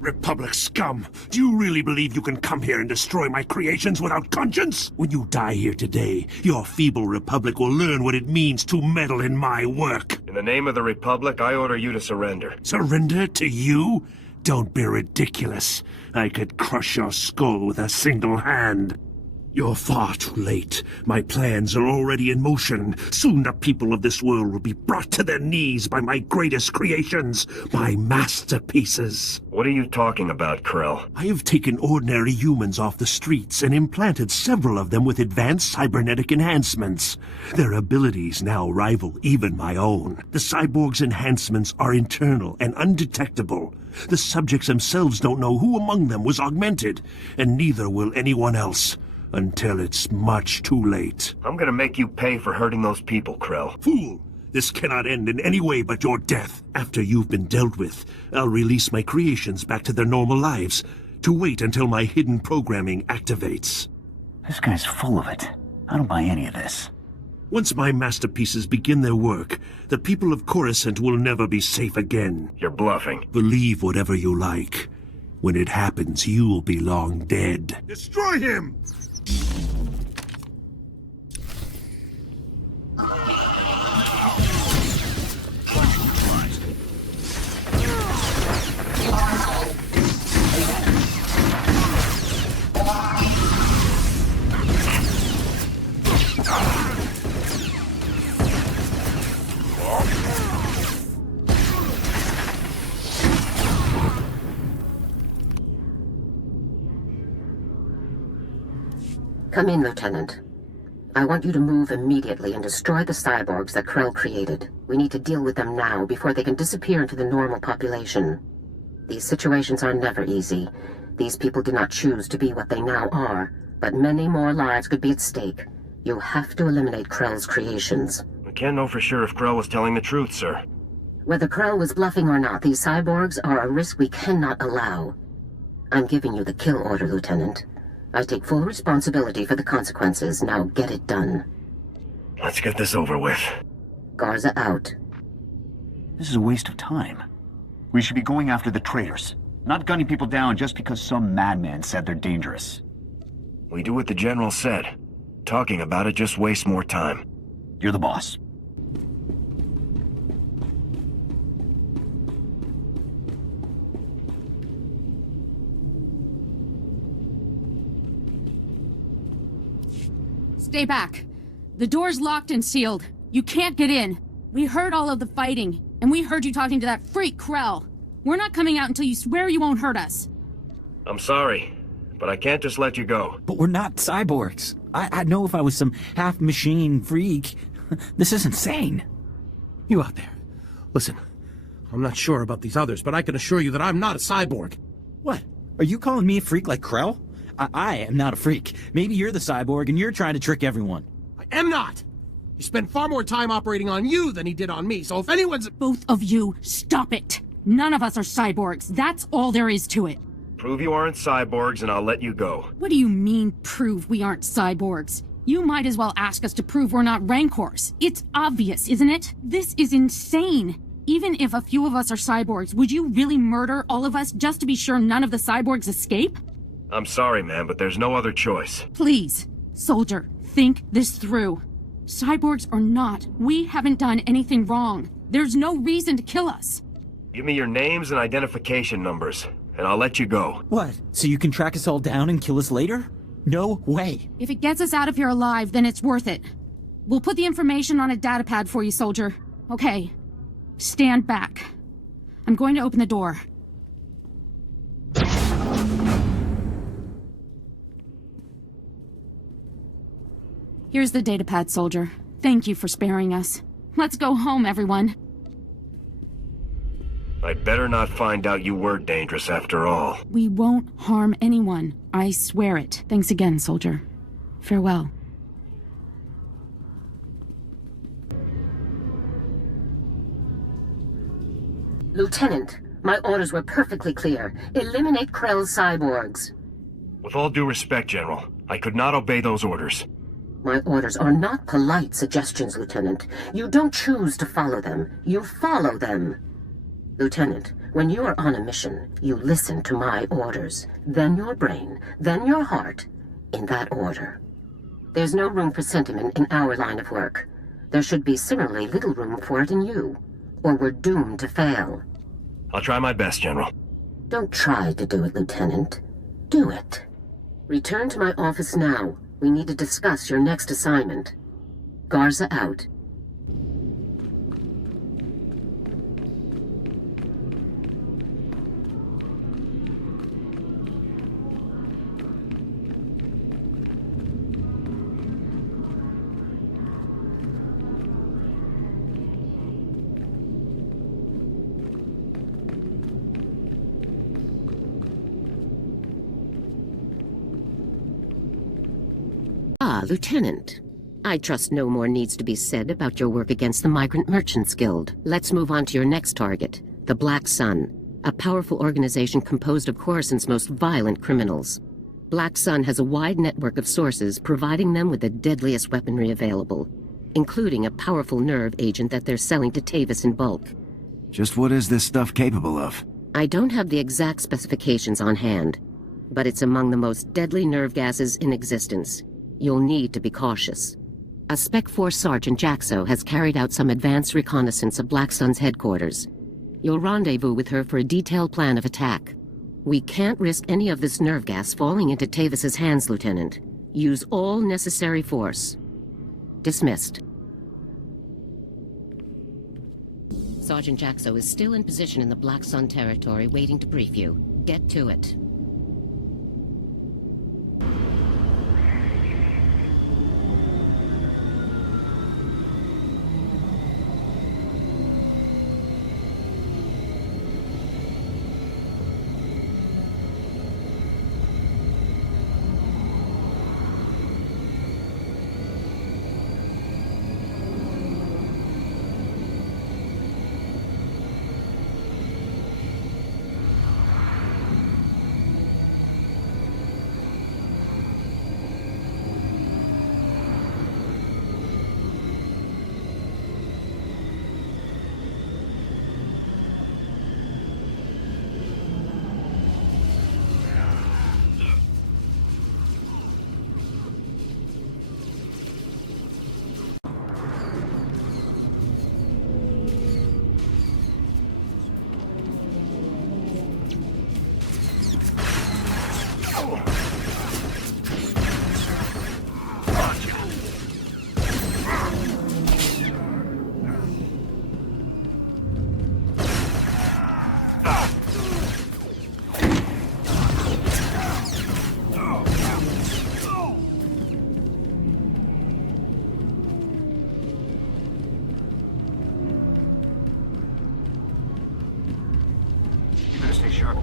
Republic scum! Do you really believe you can come here and destroy my creations without conscience? When you die here today, your feeble Republic will learn what it means to meddle in my work. In the name of the Republic, I order you to surrender. Surrender to you? Don't be ridiculous. I could crush your skull with a single hand. You're far too late. My plans are already in motion. Soon the people of this world will be brought to their knees by my greatest creations, my masterpieces. What are you talking about, Krell? I have taken ordinary humans off the streets and implanted several of them with advanced cybernetic enhancements. Their abilities now rival even my own. The cyborgs' enhancements are internal and undetectable. The subjects themselves don't know who among them was augmented, and neither will anyone else. Until it's much too late. I'm gonna make you pay for hurting those people, Krell. Fool! This cannot end in any way but your death. After you've been dealt with, I'll release my creations back to their normal lives, to wait until my hidden programming activates. This guy's full of it. I don't buy any of this. Once my masterpieces begin their work, the people of Coruscant will never be safe again. You're bluffing. Believe whatever you like. When it happens, you'll be long dead. Destroy him! Come in, Lieutenant. I want you to move immediately and destroy the cyborgs that Krell created. We need to deal with them now before they can disappear into the normal population. These situations are never easy. These people did not choose to be what they now are, but many more lives could be at stake. You have to eliminate Krell's creations. We can't know for sure if Krell was telling the truth, sir. Whether Krell was bluffing or not, these cyborgs are a risk we cannot allow. I'm giving you the kill order, Lieutenant. I take full responsibility for the consequences. Now get it done. Let's get this over with. Garza out. This is a waste of time. We should be going after the traitors, not gunning people down just because some madman said they're dangerous. We do what the General said. Talking about it just wastes more time. You're the boss. Stay back. The door's locked and sealed. You can't get in. We heard all of the fighting, and we heard you talking to that freak Krell. We're not coming out until you swear you won't hurt us. I'm sorry, but I can't just let you go. But we're not cyborgs. I'd know if I was some half-machine freak. This is insane. You out there. Listen, I'm not sure about these others, but I can assure you that I'm not a cyborg. What? Are you calling me a freak like Krell? I am not a freak. Maybe you're the cyborg and you're trying to trick everyone. I am not! He spent far more time operating on you than he did on me, so if anyone's— Both of you, stop it! None of us are cyborgs. That's all there is to it. Prove you aren't cyborgs and I'll let you go. What do you mean, prove we aren't cyborgs? You might as well ask us to prove we're not Rancors. It's obvious, isn't it? This is insane. Even if a few of us are cyborgs, would you really murder all of us just to be sure none of the cyborgs escape? I'm sorry, man, but there's no other choice. Please, soldier, think this through. Cyborgs or not, we haven't done anything wrong. There's no reason to kill us. Give me your names and identification numbers, and I'll let you go. What? So you can track us all down and kill us later? No way. If it gets us out of here alive, then it's worth it. We'll put the information on a datapad for you, soldier. Okay. Stand back. I'm going to open the door. Here's the datapad, soldier. Thank you for sparing us. Let's go home, everyone. I'd better not find out you were dangerous after all. We won't harm anyone. I swear it. Thanks again, soldier. Farewell. Lieutenant, my orders were perfectly clear. Eliminate Krell's cyborgs. With all due respect, General, I could not obey those orders. My orders are not polite suggestions, Lieutenant. You don't choose to follow them. You follow them. Lieutenant, when you are on a mission, you listen to my orders. Then your brain, then your heart, in that order. There's no room for sentiment in our line of work. There should be similarly little room for it in you, or we're doomed to fail. I'll try my best, General. Don't try to do it, Lieutenant. Do it. Return to my office now. We need to discuss your next assignment. Garza out. Lieutenant. I trust no more needs to be said about your work against the Migrant Merchants Guild. Let's move on to your next target, the Black Sun, a powerful organization composed of Coruscant's most violent criminals. Black Sun has a wide network of sources providing them with the deadliest weaponry available, including a powerful nerve agent that they're selling to Tavus in bulk. Just what is this stuff capable of? I don't have the exact specifications on hand, but it's among the most deadly nerve gases in existence. You'll need to be cautious. A Spec Force Sergeant Jaxo has carried out some advanced reconnaissance of Black Sun's headquarters. You'll rendezvous with her for a detailed plan of attack. We can't risk any of this nerve gas falling into Tavus's hands, Lieutenant. Use all necessary force. Dismissed. Sergeant Jaxo is still in position in the Black Sun territory, waiting to brief you. Get to it.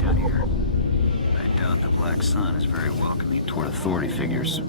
down here. I doubt the Black Sun is very welcoming toward authority figures.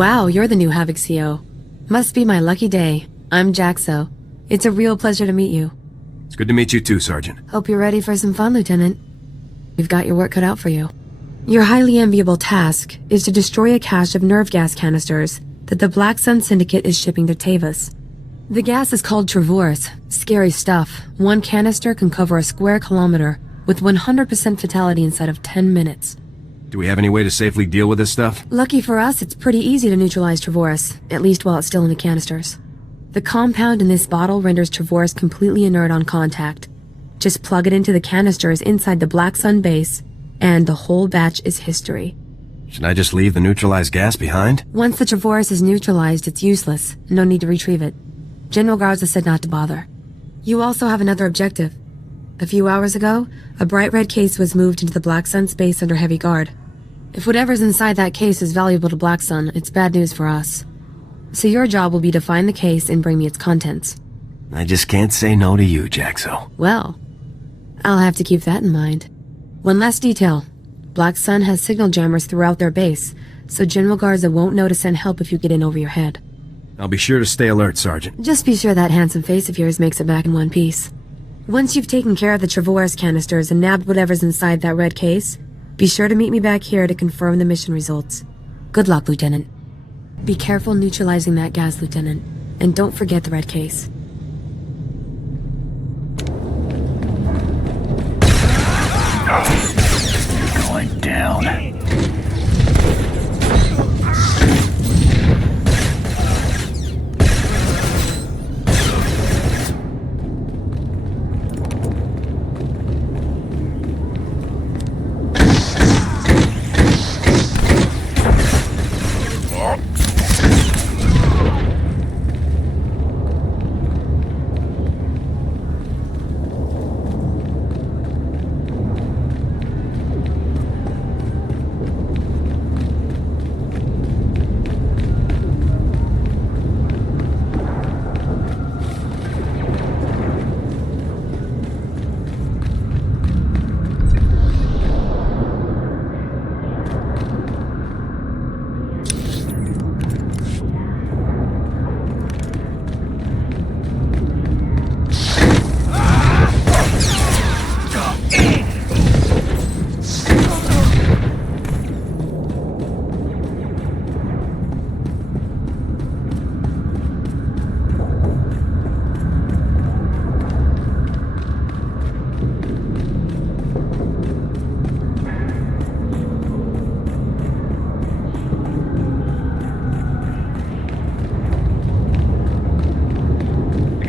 Wow, you're the new Havoc CO. Must be my lucky day. I'm Jaxo. It's a real pleasure to meet you. It's good to meet you too, Sergeant. Hope you're ready for some fun, Lieutenant. We've got your work cut out for you. Your highly enviable task is to destroy a cache of nerve gas canisters that the Black Sun Syndicate is shipping to Tavus. The gas is called Travorus. Scary stuff. One canister can cover a square kilometer with 100% fatality inside of 10 minutes. Do we have any way to safely deal with this stuff? Lucky for us, it's pretty easy to neutralize Travorus, at least while it's still in the canisters. The compound in this bottle renders Travorus completely inert on contact. Just plug it into the canisters inside the Black Sun base, and the whole batch is history. Should I just leave the neutralized gas behind? Once the Travorus is neutralized, it's useless. No need to retrieve it. General Garza said not to bother. You also have another objective. A few hours ago, a bright red case was moved into the Black Sun space under heavy guard. If whatever's inside that case is valuable to Black Sun, it's bad news for us. So your job will be to find the case and bring me its contents. I just can't say no to you, Jaxo. Well, I'll have to keep that in mind. One last detail. Black Sun has signal jammers throughout their base, so General Garza won't know to send help if you get in over your head. I'll be sure to stay alert, Sergeant. Just be sure that handsome face of yours makes it back in one piece. Once you've taken care of the Travorus canisters and nabbed whatever's inside that red case, be sure to meet me back here to confirm the mission results. Good luck, Lieutenant. Be careful neutralizing that gas, Lieutenant. And don't forget the red case. Going down.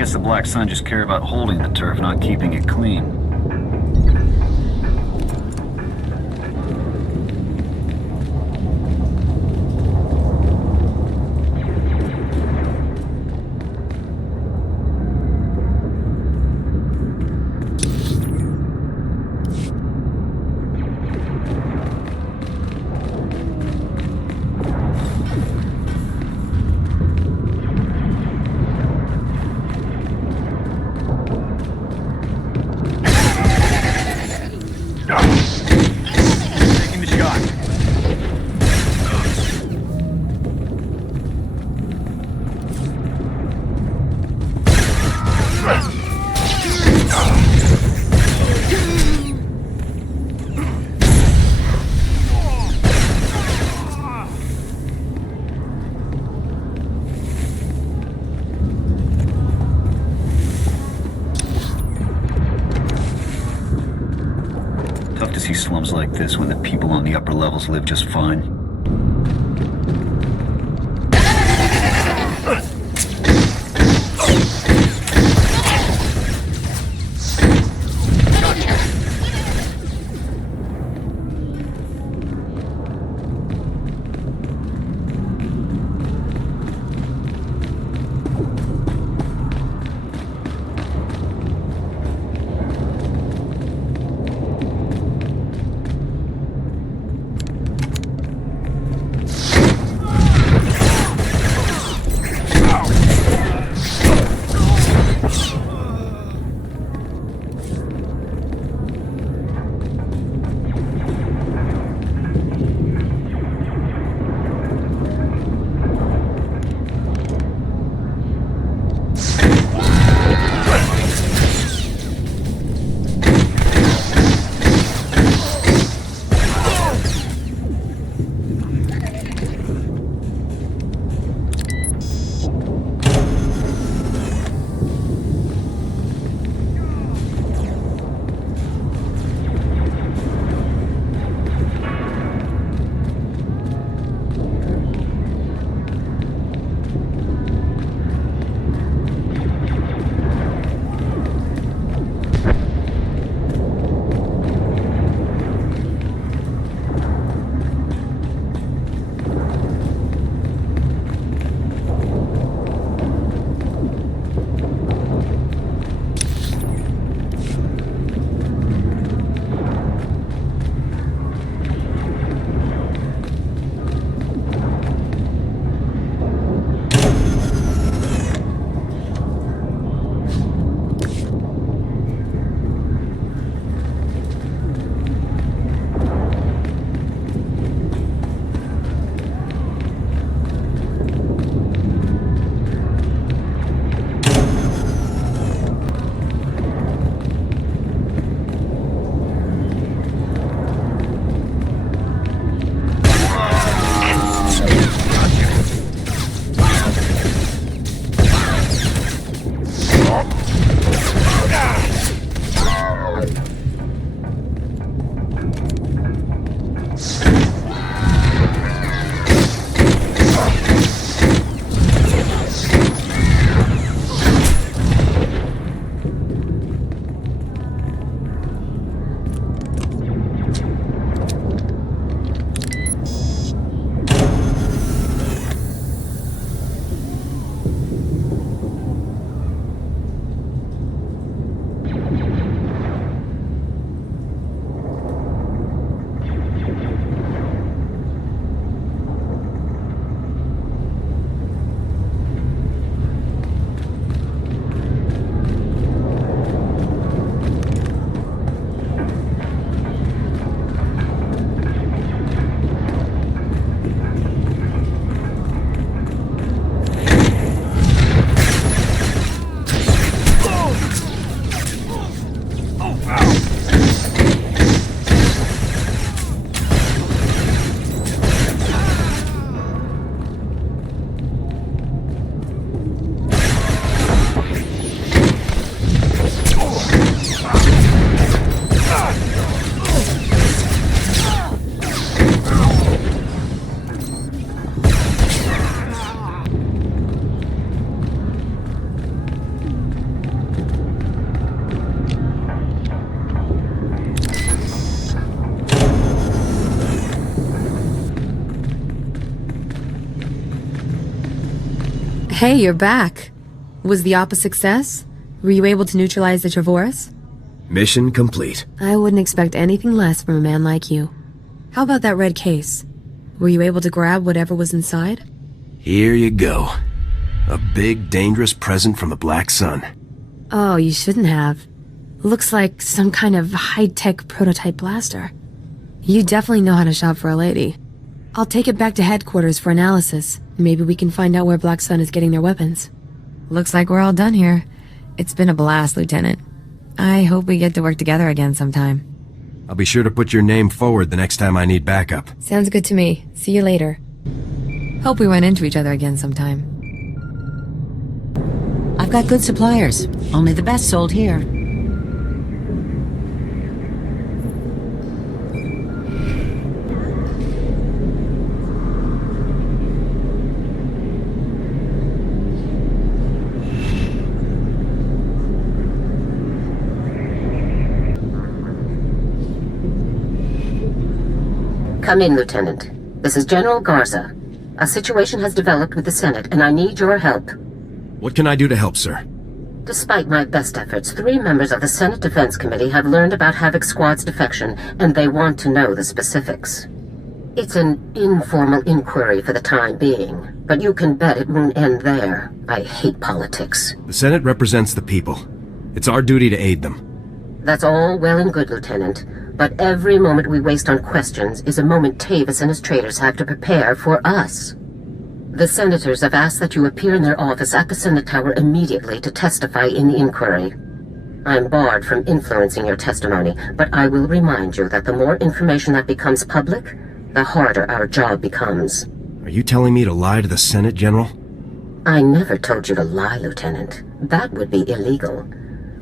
guess the Black Sun just care about holding the turf, not keeping it clean. Tough to see slums like this when the people on the upper levels live just fine. Hey, you're back. Was the op a success? Were you able to neutralize the Travorus? Mission complete. I wouldn't expect anything less from a man like you. How about that red case? Were you able to grab whatever was inside? Here you go. A big, dangerous present from the Black Sun. Oh, you shouldn't have. Looks like some kind of high-tech prototype blaster. You definitely know how to shop for a lady. I'll take it back to headquarters for analysis. Maybe we can find out where Black Sun is getting their weapons. Looks like we're all done here. It's been a blast, Lieutenant. I hope we get to work together again sometime. I'll be sure to put your name forward the next time I need backup. Sounds good to me. See you later. Hope we run into each other again sometime. I've got good suppliers. Only the best sold here. Come in, Lieutenant. This is General Garza. A situation has developed with the Senate, and I need your help. What can I do to help, sir? Despite my best efforts, 3 members of the Senate Defense Committee have learned about Havoc Squad's defection, and they want to know the specifics. It's an informal inquiry for the time being, but you can bet it won't end there. I hate politics. The Senate represents the people. It's our duty to aid them. That's all well and good, Lieutenant. But every moment we waste on questions is a moment Tavus and his traitors have to prepare for us. The senators have asked that you appear in their office at the Senate Tower immediately to testify in the inquiry. I'm barred from influencing your testimony, but I will remind you that the more information that becomes public, the harder our job becomes. Are you telling me to lie to the Senate, General? I never told you to lie, Lieutenant. That would be illegal.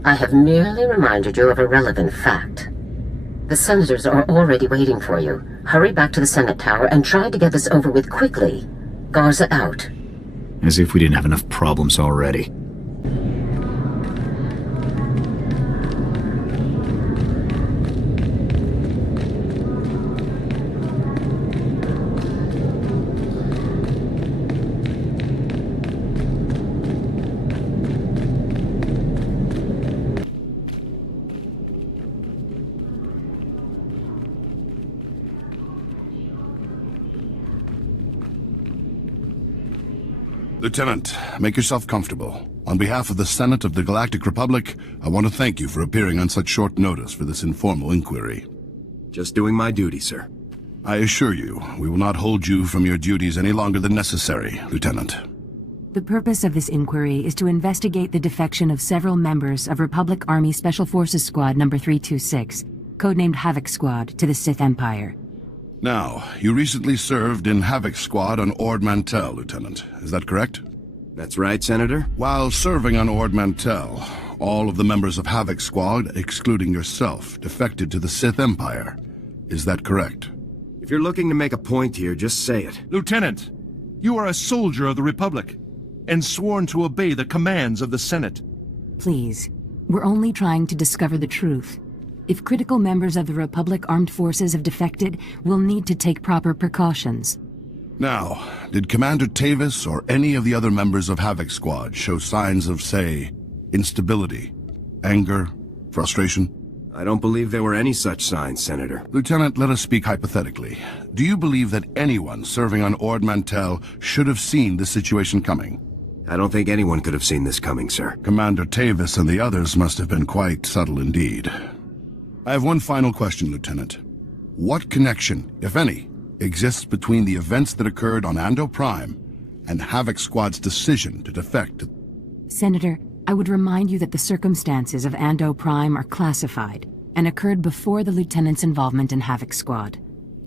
I have merely reminded you of a relevant fact. The senators are already waiting for you. Hurry back to the Senate Tower and try to get this over with quickly. Garza out. As if we didn't have enough problems already. Lieutenant, make yourself comfortable. On behalf of the Senate of the Galactic Republic, I want to thank you for appearing on such short notice for this informal inquiry. Just doing my duty, sir. I assure you, we will not hold you from your duties any longer than necessary, Lieutenant. The purpose of this inquiry is to investigate the defection of several members of Republic Army Special Forces Squad number 326, codenamed Havoc Squad, to the Sith Empire. Now, you recently served in Havoc Squad on Ord Mantell, Lieutenant. Is that correct? That's right, Senator. While serving on Ord Mantell, all of the members of Havoc Squad, excluding yourself, defected to the Sith Empire. Is that correct? If you're looking to make a point here, just say it. Lieutenant, you are a soldier of the Republic, and sworn to obey the commands of the Senate. Please, we're only trying to discover the truth. If critical members of the Republic Armed Forces have defected, we'll need to take proper precautions. Now, did Commander Tavus or any of the other members of Havoc Squad show signs of, say, instability, anger, frustration? I don't believe there were any such signs, Senator. Lieutenant, let us speak hypothetically. Do you believe that anyone serving on Ord Mantell should have seen this situation coming? I don't think anyone could have seen this coming, sir. Commander Tavus and the others must have been quite subtle indeed. I have one final question, Lieutenant. What connection, if any, exists between the events that occurred on Ando Prime and Havoc Squad's decision to defect? Senator, I would remind you that the circumstances of Ando Prime are classified and occurred before the Lieutenant's involvement in Havoc Squad.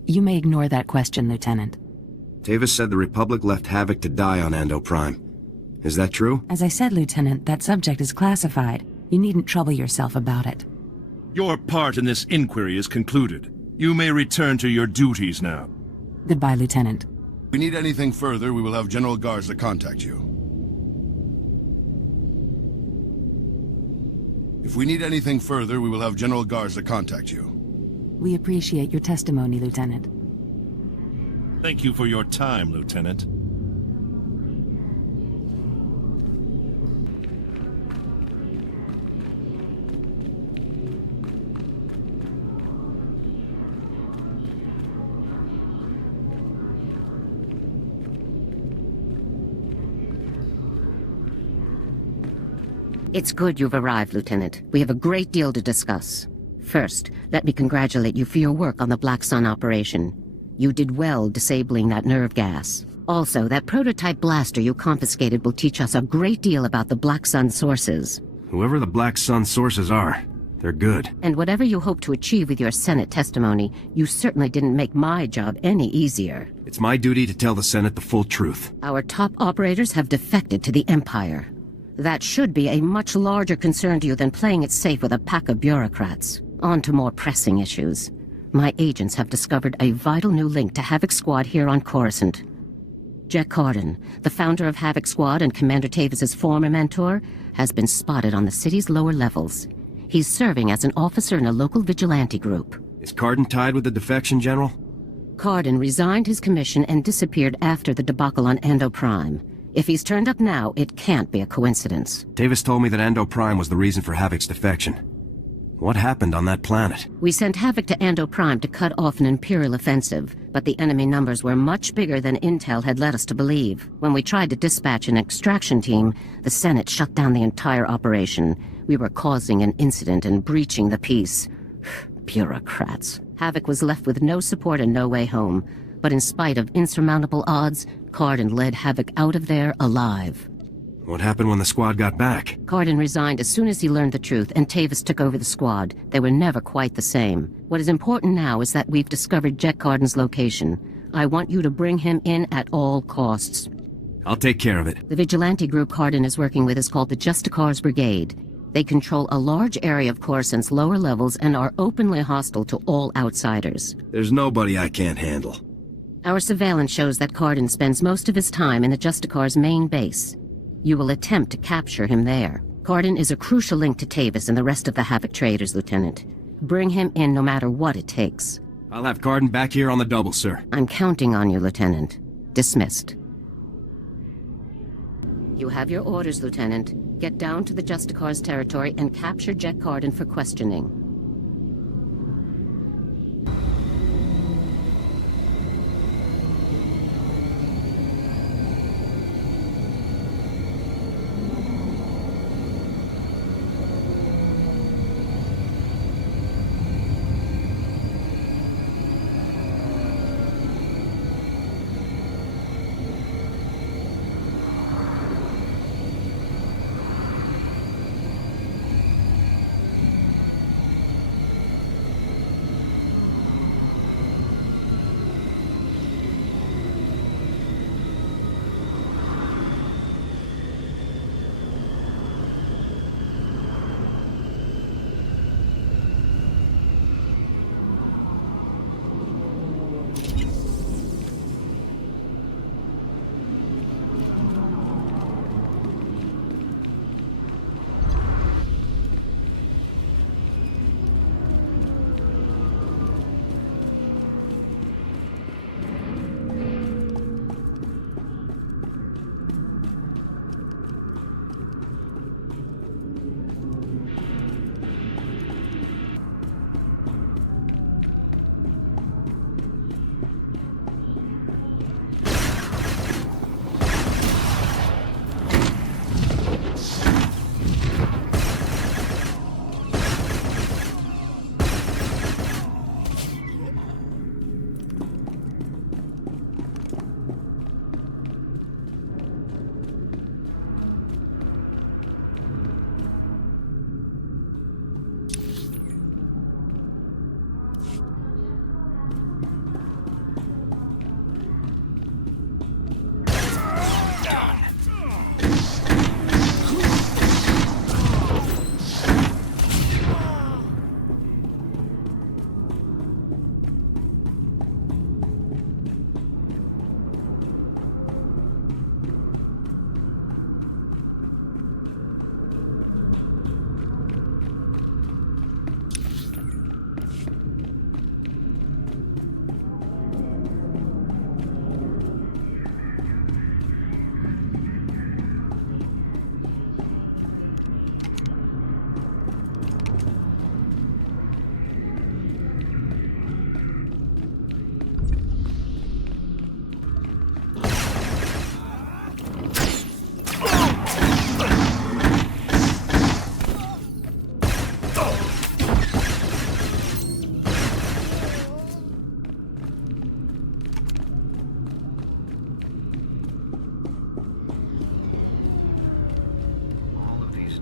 You may ignore that question, Lieutenant. Tavus said the Republic left Havoc to die on Ando Prime. Is that true? As I said, Lieutenant, that subject is classified. You needn't trouble yourself about it. Your part in this inquiry is concluded. You may return to your duties now. Goodbye, Lieutenant. If we need anything further, we will have General Garza contact you. If we need anything further, we will have General Garza contact you. We appreciate your testimony, Lieutenant. Thank you for your time, Lieutenant. It's good you've arrived, Lieutenant. We have a great deal to discuss. First, let me congratulate you for your work on the Black Sun operation. You did well disabling that nerve gas. Also, that prototype blaster you confiscated will teach us a great deal about the Black Sun sources. Whoever the Black Sun sources are, they're good. And whatever you hope to achieve with your Senate testimony, you certainly didn't make my job any easier. It's my duty to tell the Senate the full truth. Our top operators have defected to the Empire. That should be a much larger concern to you than playing it safe with a pack of bureaucrats. On to more pressing issues. My agents have discovered a vital new link to Havoc Squad here on Coruscant. Jek Karden, the founder of Havoc Squad and Commander Tavus' former mentor, has been spotted on the city's lower levels. He's serving as an officer in a local vigilante group. Is Karden tied with the defection, General? Karden resigned his commission and disappeared after the debacle on Ando Prime. If he's turned up now, it can't be a coincidence. Tavus told me that Ando Prime was the reason for Havoc's defection. What happened on that planet? We sent Havoc to Ando Prime to cut off an Imperial offensive, but the enemy numbers were much bigger than intel had led us to believe. When we tried to dispatch an extraction team, the Senate shut down the entire operation. We were causing an incident and breaching the peace. Bureaucrats. Havoc was left with no support and no way home, but in spite of insurmountable odds, Karden led Havoc out of there alive. What happened when the squad got back? Karden resigned as soon as he learned the truth, and Tavus took over the squad. They were never quite the same. What is important now is that we've discovered Jek Karden's location. I want you to bring him in at all costs. I'll take care of it. The vigilante group Karden is working with is called the Justicars Brigade. They control a large area of Coruscant's lower levels and are openly hostile to all outsiders. There's nobody I can't handle. Our surveillance shows that Karden spends most of his time in the Justicars' main base. You will attempt to capture him there. Karden is a crucial link to Tavus and the rest of the Havoc traders, Lieutenant. Bring him in no matter what it takes. I'll have Karden back here on the double, sir. I'm counting on you, Lieutenant. Dismissed. You have your orders, Lieutenant. Get down to the Justicars' territory and capture Jek Karden for questioning.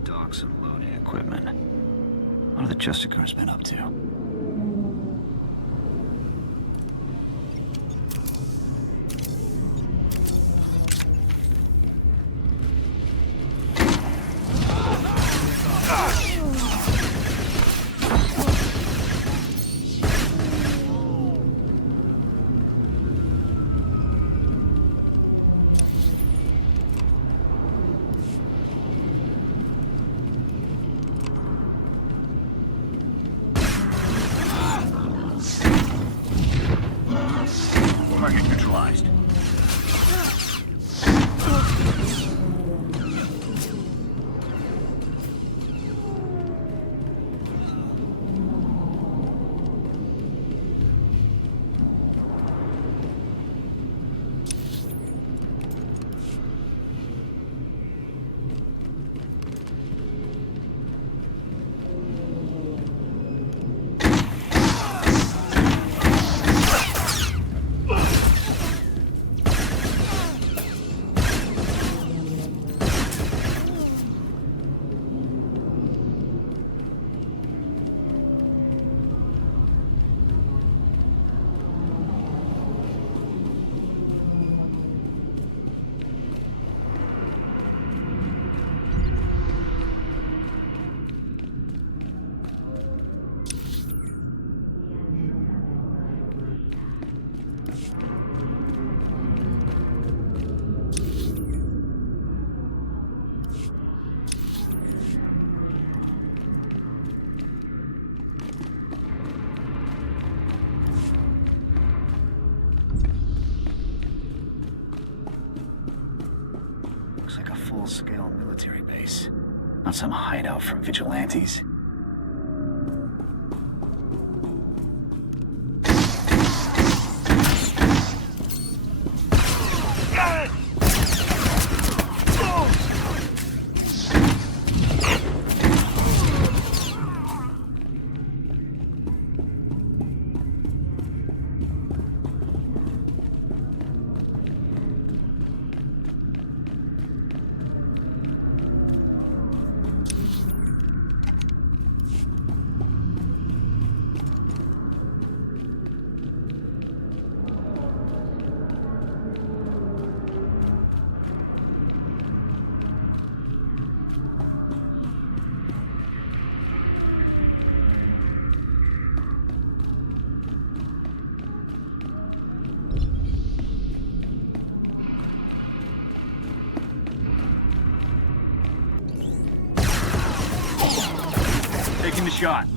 dock some loading equipment. What have the Justicars been up to? Target neutralized. Full-scale military base. Not some hideout for vigilantes. Taking the shot.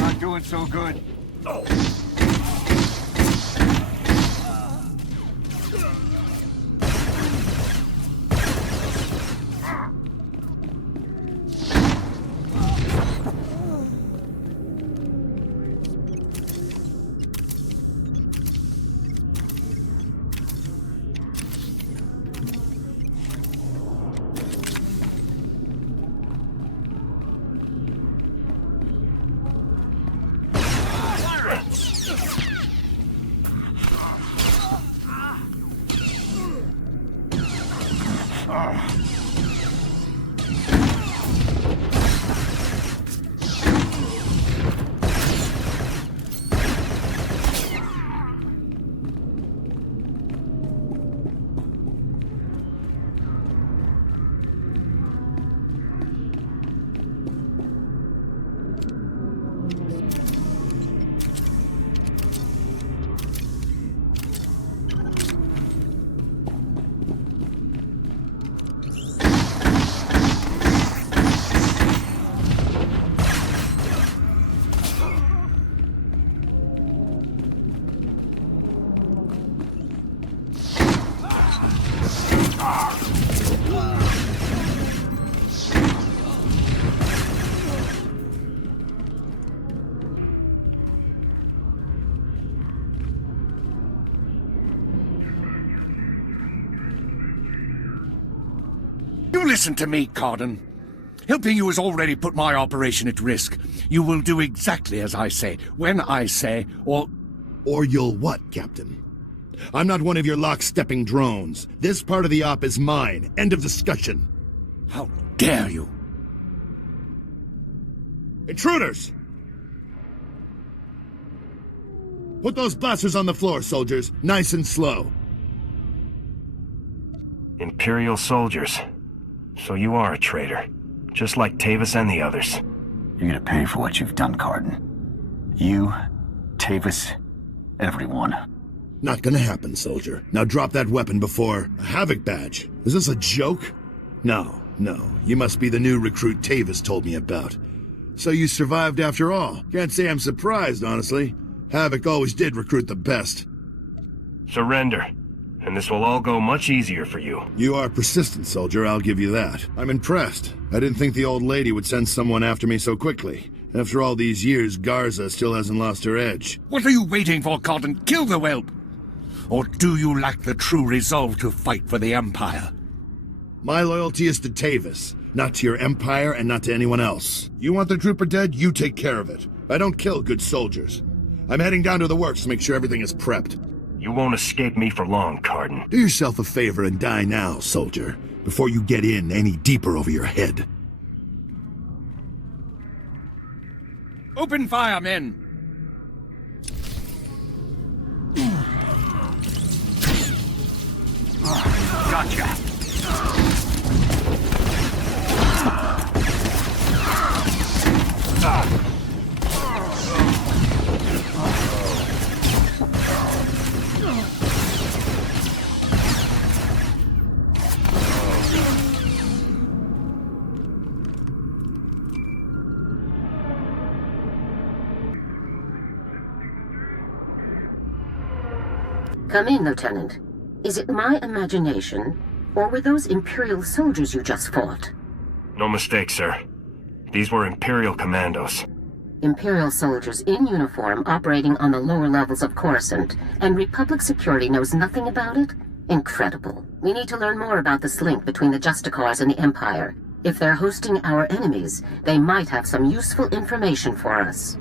Not doing so good. Listen to me, Karden. Helping you has already put my operation at risk. You will do exactly as I say, when I say, or... Or you'll what, Captain? I'm not one of your lock-stepping drones. This part of the op is mine. End of discussion. How dare you? Intruders! Put those blasters on the floor, soldiers. Nice and slow. Imperial soldiers. So you are a traitor. Just like Tavus and the others. You're gonna pay for what you've done, Karden. You, Tavus, everyone. Not gonna happen, soldier. Now drop that weapon before... A Havoc badge? Is this a joke? No. You must be the new recruit Tavus told me about. So you survived after all. Can't say I'm surprised, honestly. Havoc always did recruit the best. Surrender. And this will all go much easier for you. You are persistent, soldier, I'll give you that. I'm impressed. I didn't think the old lady would send someone after me so quickly. After all these years, Garza still hasn't lost her edge. What are you waiting for, Karden? Kill the whelp! Or do you lack the true resolve to fight for the Empire? My loyalty is to Tavus, not to your Empire and not to anyone else. You want the trooper dead? You take care of it. I don't kill good soldiers. I'm heading down to the works to make sure everything is prepped. You won't escape me for long, Karden. Do yourself a favor and die now, soldier, before you get in any deeper over your head. Open fire, men! Gotcha! Come in, Lieutenant. Is it my imagination, or were those Imperial soldiers you just fought? No mistake, sir. These were Imperial commandos. Imperial soldiers in uniform operating on the lower levels of Coruscant, and Republic security knows nothing about it? Incredible. We need to learn more about this link between the Justicars and the Empire. If they're hosting our enemies, they might have some useful information for us.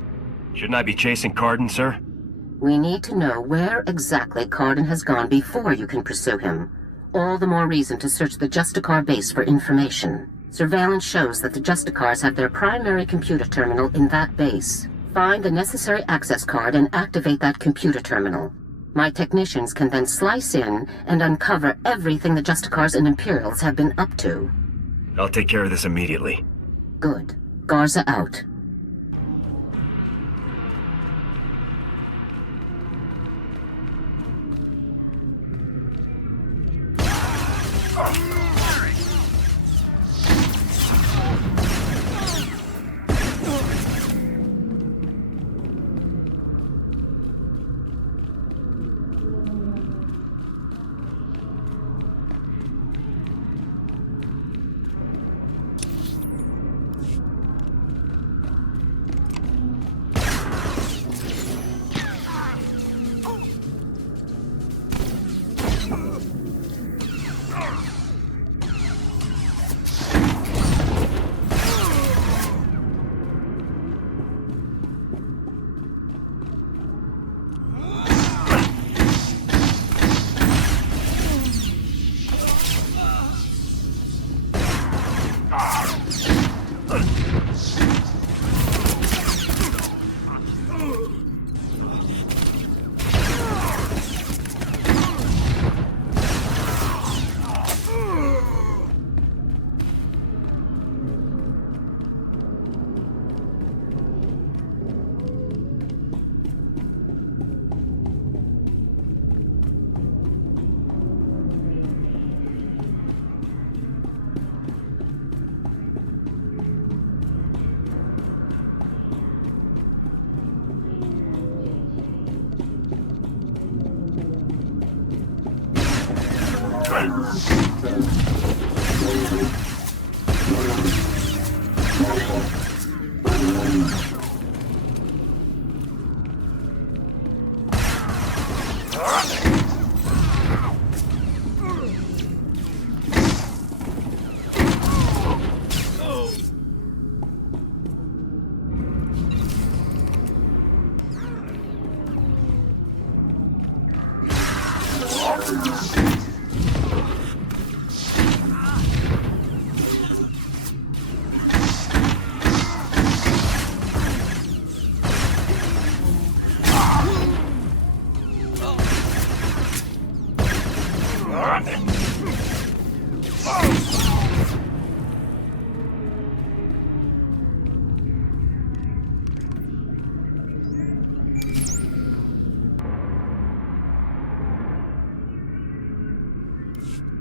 Shouldn't I be chasing Karden, sir? We need to know where exactly Karden has gone before you can pursue him. All the more reason to search the Justicar base for information. Surveillance shows that the Justicars have their primary computer terminal in that base. Find the necessary access card and activate that computer terminal. My technicians can then slice in and uncover everything the Justicars and Imperials have been up to. I'll take care of this immediately. Good. Garza out.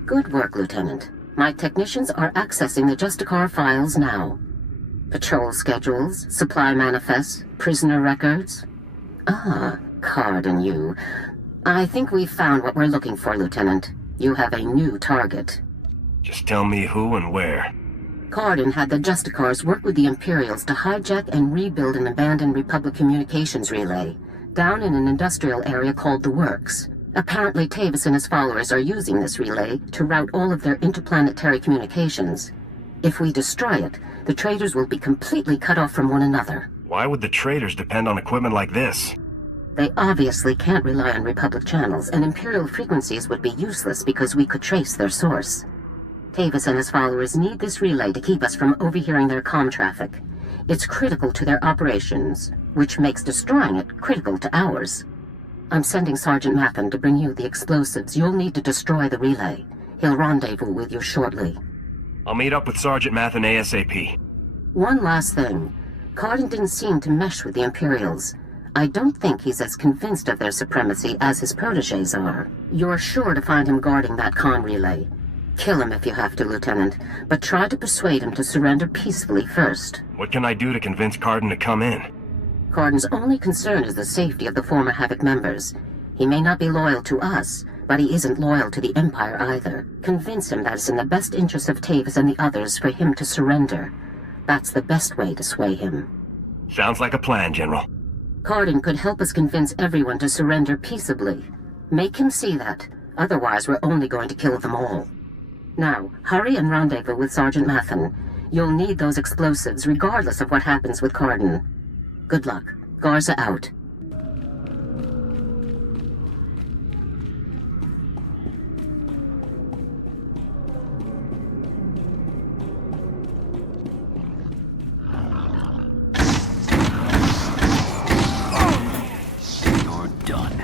Good work, Lieutenant. My technicians are accessing the Justicar files now. Patrol schedules, supply manifests, prisoner records. Ah, Karden, you. I think we've found what we're looking for, Lieutenant. You have a new target. Just tell me who and where. Karden had the Justicars work with the Imperials to hijack and rebuild an abandoned Republic communications relay down in an industrial area called the Works. Apparently, Tavus and his followers are using this relay to route all of their interplanetary communications. If we destroy it, the traders will be completely cut off from one another. Why would the traders depend on equipment like this? They obviously can't rely on Republic channels, and Imperial frequencies would be useless because we could trace their source. Tavus and his followers need this relay to keep us from overhearing their comm traffic. It's critical to their operations, which makes destroying it critical to ours. I'm sending Sergeant Mathen to bring you the explosives you'll need to destroy the relay. He'll rendezvous with you shortly. I'll meet up with Sergeant Mathen ASAP. One last thing. Karden didn't seem to mesh with the Imperials. I don't think he's as convinced of their supremacy as his protégés are. You're sure to find him guarding that comm relay. Kill him if you have to, Lieutenant, but try to persuade him to surrender peacefully first. What can I do to convince Karden to come in? Karden's only concern is the safety of the former Havoc members. He may not be loyal to us, but he isn't loyal to the Empire either. Convince him that it's in the best interest of Tavus and the others for him to surrender. That's the best way to sway him. Sounds like a plan, General. Karden could help us convince everyone to surrender peaceably. Make him see that. Otherwise, we're only going to kill them all. Now, hurry and rendezvous with Sergeant Mathen. You'll need those explosives regardless of what happens with Karden. Good luck. Garza out. You're done.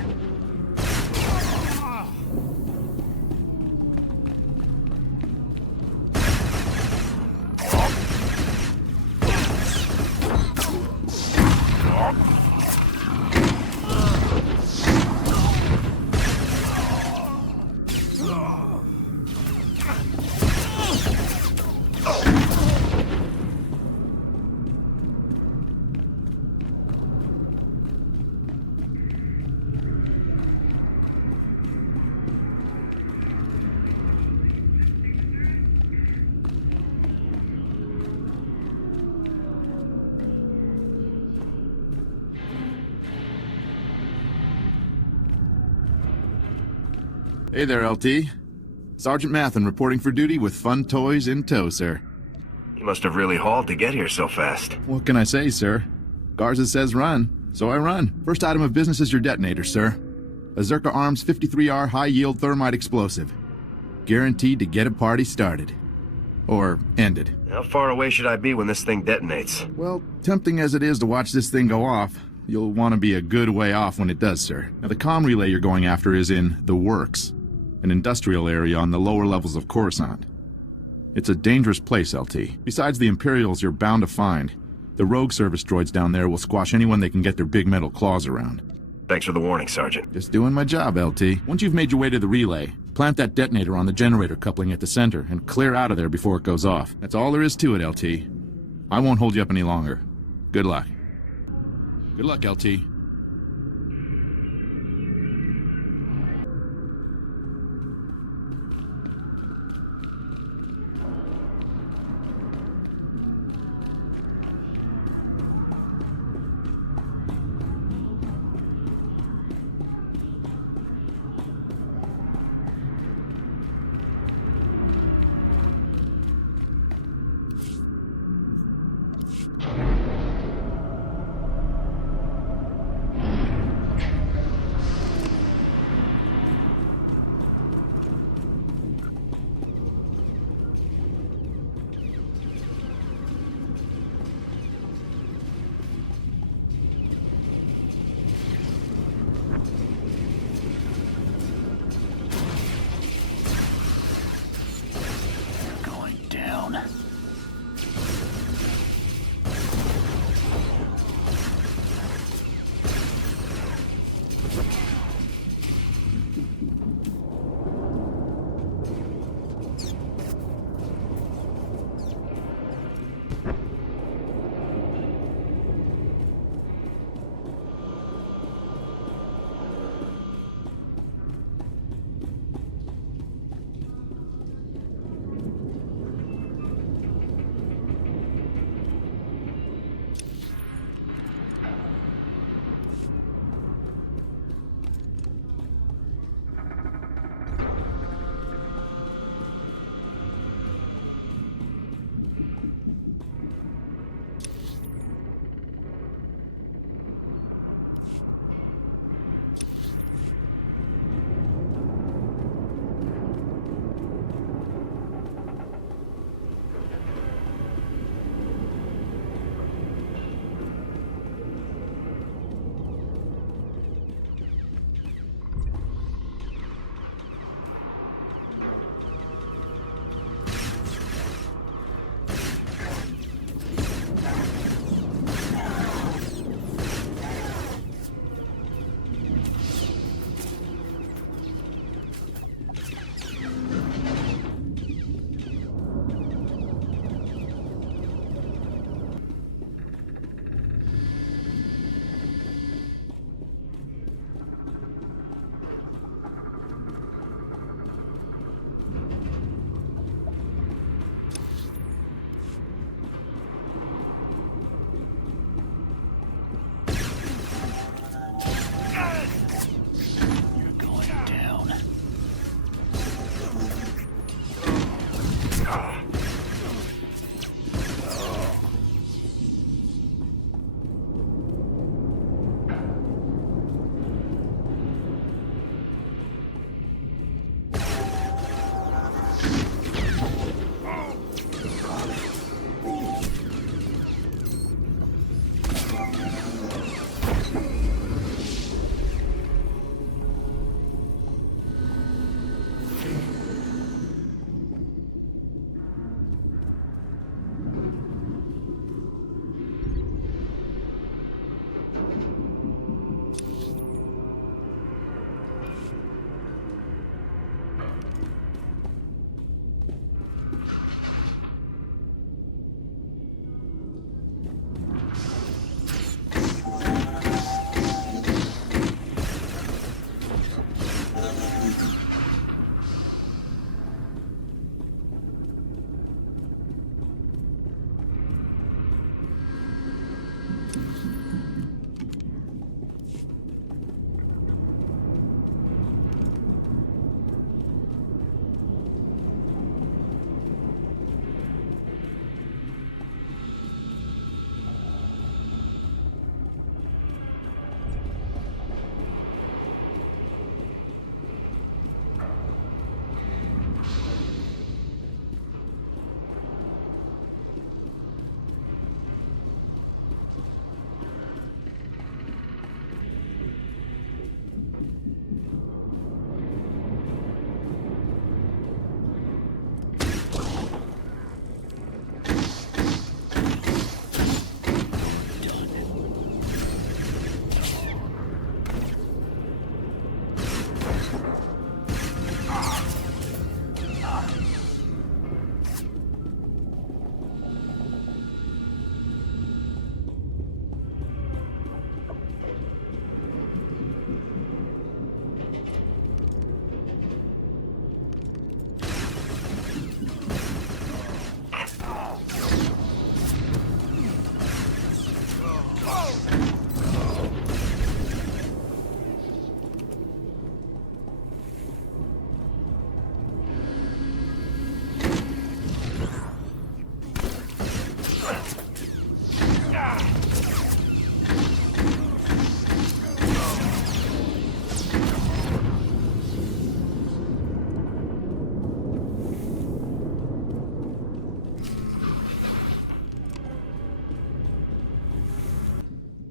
Hey there, LT. Sergeant Mathen reporting for duty with fun toys in tow, sir. You must have really hauled to get here so fast. What can I say, sir? Garza says run, so I run. First item of business is your detonator, sir. A Zerka Arms 53R high-yield thermite explosive. Guaranteed to get a party started. Or ended. How far away should I be when this thing detonates? Well, tempting as it is to watch this thing go off, you'll want to be a good way off when it does, sir. Now, the comm relay you're going after is in the Works, an industrial area on the lower levels of Coruscant. It's a dangerous place, LT. Besides the Imperials you're bound to find, the rogue service droids down there will squash anyone they can get their big metal claws around. Thanks for the warning, Sergeant. Just doing my job, LT. Once you've made your way to the relay, plant that detonator on the generator coupling at the center and clear out of there before it goes off. That's all there is to it, LT. I won't hold you up any longer. Good luck. Good luck, LT.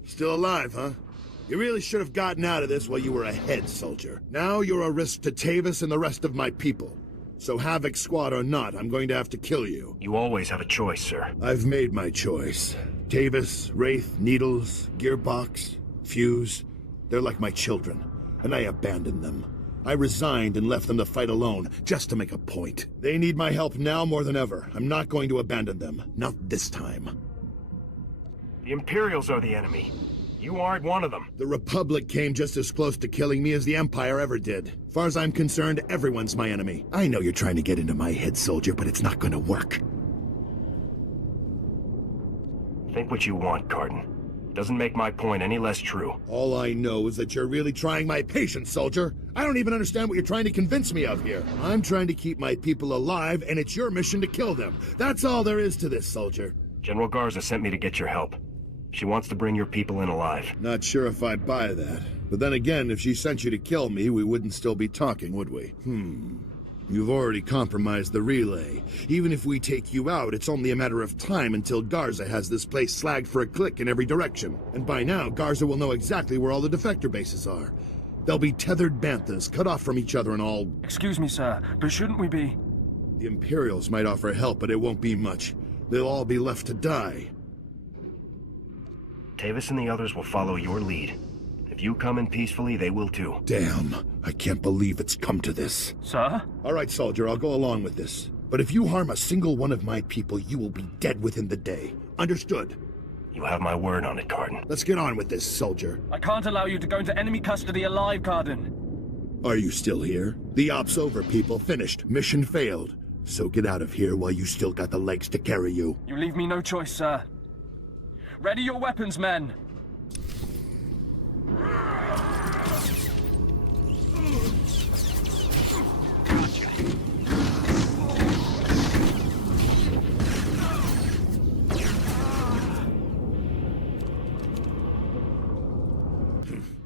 Still alive, huh? You really should have gotten out of this while you were ahead, soldier. Now you're a risk to Tavus and the rest of my people. So Havoc Squad or not, I'm going to have to kill you. You always have a choice, sir. I've made my choice. Tavus, Wraith, Needles, Gearbox, Fuse, they're like my children, and I abandoned them. I resigned and left them to fight alone, just to make a point. They need my help now more than ever. I'm not going to abandon them. Not this time. The Imperials are the enemy. You aren't one of them. The Republic came just as close to killing me as the Empire ever did. Far as I'm concerned, everyone's my enemy. I know you're trying to get into my head, soldier, but it's not going to work. Think what you want, Karden. Doesn't make my point any less true. All I know is that you're really trying my patience, soldier. I don't even understand what you're trying to convince me of here. I'm trying to keep my people alive, and it's your mission to kill them. That's all there is to this, soldier. General Garza sent me to get your help. She wants to bring your people in alive. Not sure if I buy that. But then again, if she sent you to kill me, we wouldn't still be talking, would we? You've already compromised the relay. Even if we take you out, it's only a matter of time until Garza has this place slagged for a click in every direction. And by now, Garza will know exactly where all the defector bases are. They'll be tethered banthas, cut off from each other and all... Excuse me, sir, but shouldn't we be... The Imperials might offer help, but it won't be much. They'll all be left to die. Tavus and the others will follow your lead. If you come in peacefully, they will too. Damn, I can't believe it's come to this. Sir? All right, soldier, I'll go along with this. But if you harm a single one of my people, you will be dead within the day. Understood? You have my word on it, Karden. Let's get on with this, soldier. I can't allow you to go into enemy custody alive, Karden. Are you still here? The op's over, people. Finished. Mission failed. So get out of here while you still got the legs to carry you. You leave me no choice, sir. Ready your weapons, men!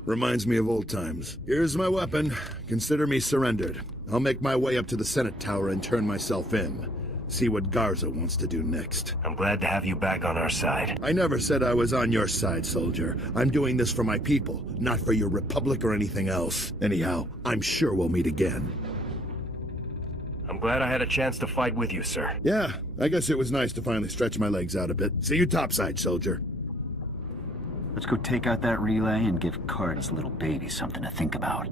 Reminds me of old times. Here's my weapon. Consider me surrendered. I'll make my way up to the Senate Tower and turn myself in. See what Garza wants to do next. I'm glad to have you back on our side. I never said I was on your side, soldier. I'm doing this for my people, not for your Republic or anything else. Anyhow, I'm sure we'll meet again. I'm glad I had a chance to fight with you, sir. Yeah, I guess it was nice to finally stretch my legs out a bit. See you topside, soldier. Let's go take out that relay and give Karden's little baby something to think about.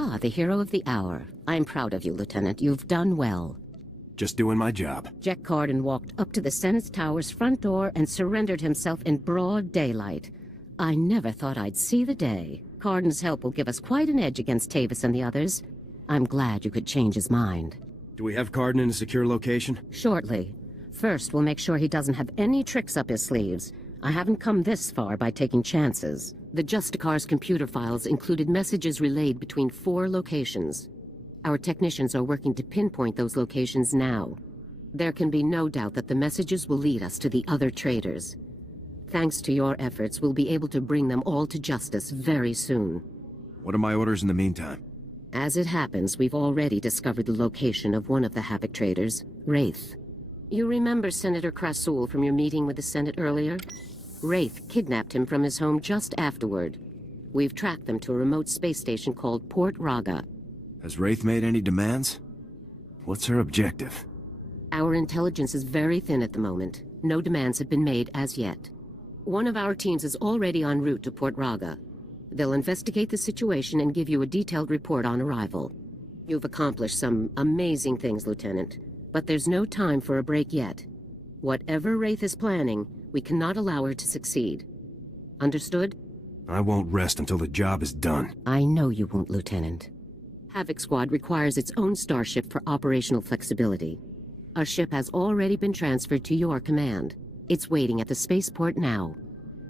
Ah, the hero of the hour. I'm proud of you, Lieutenant. You've done well. Just doing my job. Jek Karden walked up to the Senate Tower's front door and surrendered himself in broad daylight. I never thought I'd see the day. Karden's help will give us quite an edge against Tavus and the others. I'm glad you could change his mind. Do we have Karden in a secure location? Shortly. First, we'll make sure he doesn't have any tricks up his sleeves. I haven't come this far by taking chances. The Justicar's computer files included messages relayed between 4 locations. Our technicians are working to pinpoint those locations now. There can be no doubt that the messages will lead us to the other traitors. Thanks to your efforts, we'll be able to bring them all to justice very soon. What are my orders in the meantime? As it happens, we've already discovered the location of one of the Havoc traitors, Wraith. You remember Senator Krasul from your meeting with the Senate earlier? Wraith kidnapped him from his home just afterward. We've tracked them to a remote space station called Port Raga. Has Wraith made any demands? What's her objective? Our intelligence is very thin at the moment. No demands have been made as yet. One of our teams is already en route to Port Raga. They'll investigate the situation and give you a detailed report on arrival. You've accomplished some amazing things, Lieutenant, but there's no time for a break yet. Whatever Wraith is planning, we cannot allow her to succeed. Understood? I won't rest until the job is done. I know you won't, Lieutenant. Havoc Squad requires its own starship for operational flexibility. Our ship has already been transferred to your command. It's waiting at the spaceport now.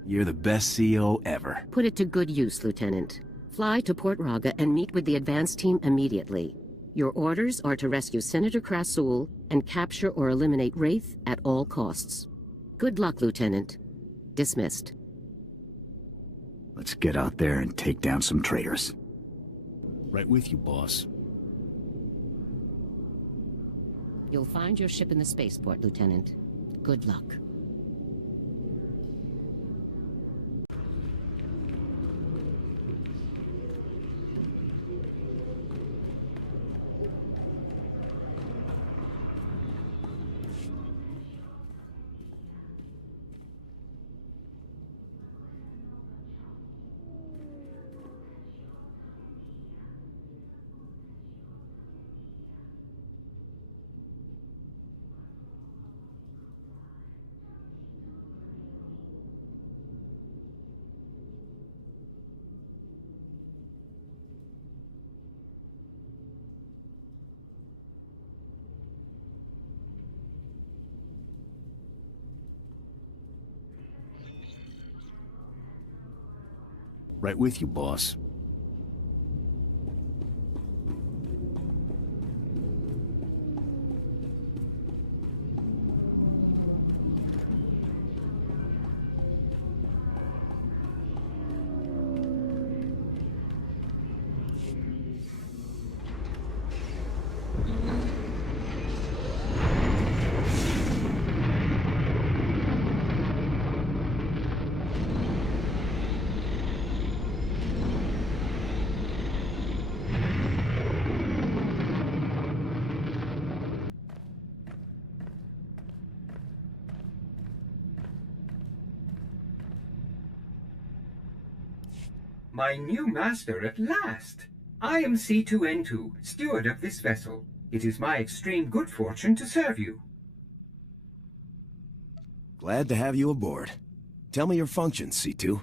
You're the best CEO ever. Put it to good use, Lieutenant. Fly to Port Raga and meet with the advance team immediately. Your orders are to rescue Senator Krasul and capture or eliminate Wraith at all costs. Good luck, Lieutenant. Dismissed. Let's get out there and take down some traitors. Right with you, boss. You'll find your ship in the spaceport, Lieutenant. Good luck. Right with you, boss. My new master at last! I am C2N2, steward of this vessel. It is my extreme good fortune to serve you. Glad to have you aboard. Tell me your functions, C2.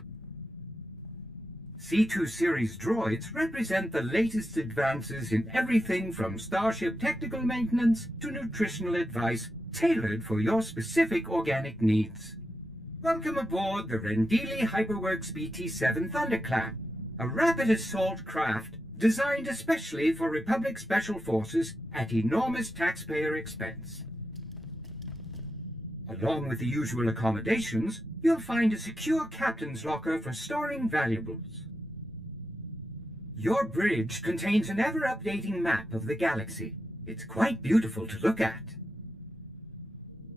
C2 series droids represent the latest advances in everything from starship technical maintenance to nutritional advice tailored for your specific organic needs. Welcome aboard the Rendili Hyperworks BT-7 Thunderclap, a rapid assault craft designed especially for Republic Special Forces at enormous taxpayer expense. Along with the usual accommodations, you'll find a secure captain's locker for storing valuables. Your bridge contains an ever-updating map of the galaxy. It's quite beautiful to look at.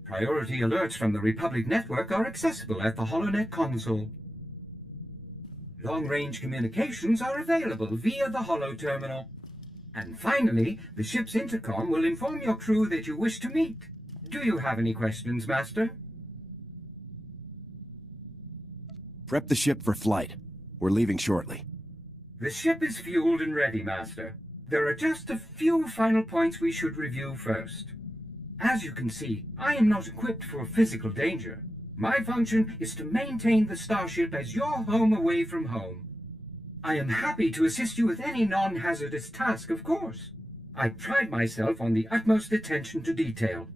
Priority alerts from the Republic network are accessible at the HoloNet console. Long-range communications are available via the Holo Terminal. And finally, the ship's intercom will inform your crew that you wish to meet. Do you have any questions, Master? Prep the ship for flight. We're leaving shortly. The ship is fueled and ready, Master. There are just a few final points we should review first. As you can see, I am not equipped for physical danger. My function is to maintain the starship as your home away from home. I am happy to assist you with any non-hazardous task, of course. I pride myself on the utmost attention to detail.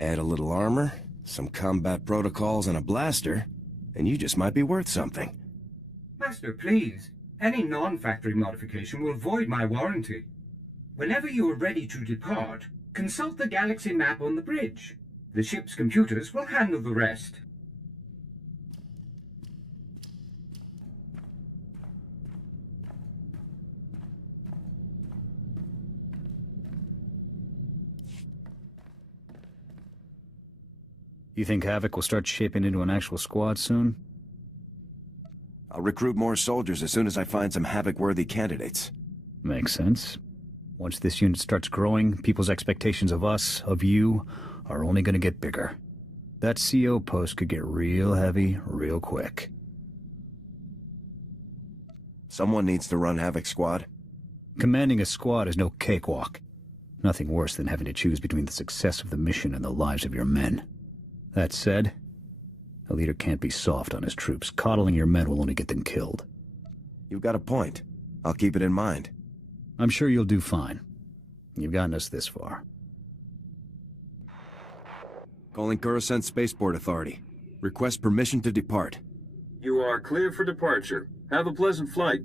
Add a little armor, some combat protocols, and a blaster, and you just might be worth something. Master, please. Any non-factory modification will void my warranty. Whenever you are ready to depart, consult the galaxy map on the bridge. The ship's computers will handle the rest. You think Havoc will start shaping into an actual squad soon? I'll recruit more soldiers as soon as I find some Havoc-worthy candidates. Makes sense. Once this unit starts growing, people's expectations of us, of you, are only gonna get bigger. That CO post could get real heavy, real quick. Someone needs to run Havoc Squad. Commanding a squad is no cakewalk. Nothing worse than having to choose between the success of the mission and the lives of your men. That said, a leader can't be soft on his troops. Coddling your men will only get them killed. You've got a point. I'll keep it in mind. I'm sure you'll do fine. You've gotten us this far. Calling Coruscant Spaceport Authority. Request permission to depart. You are clear for departure. Have a pleasant flight.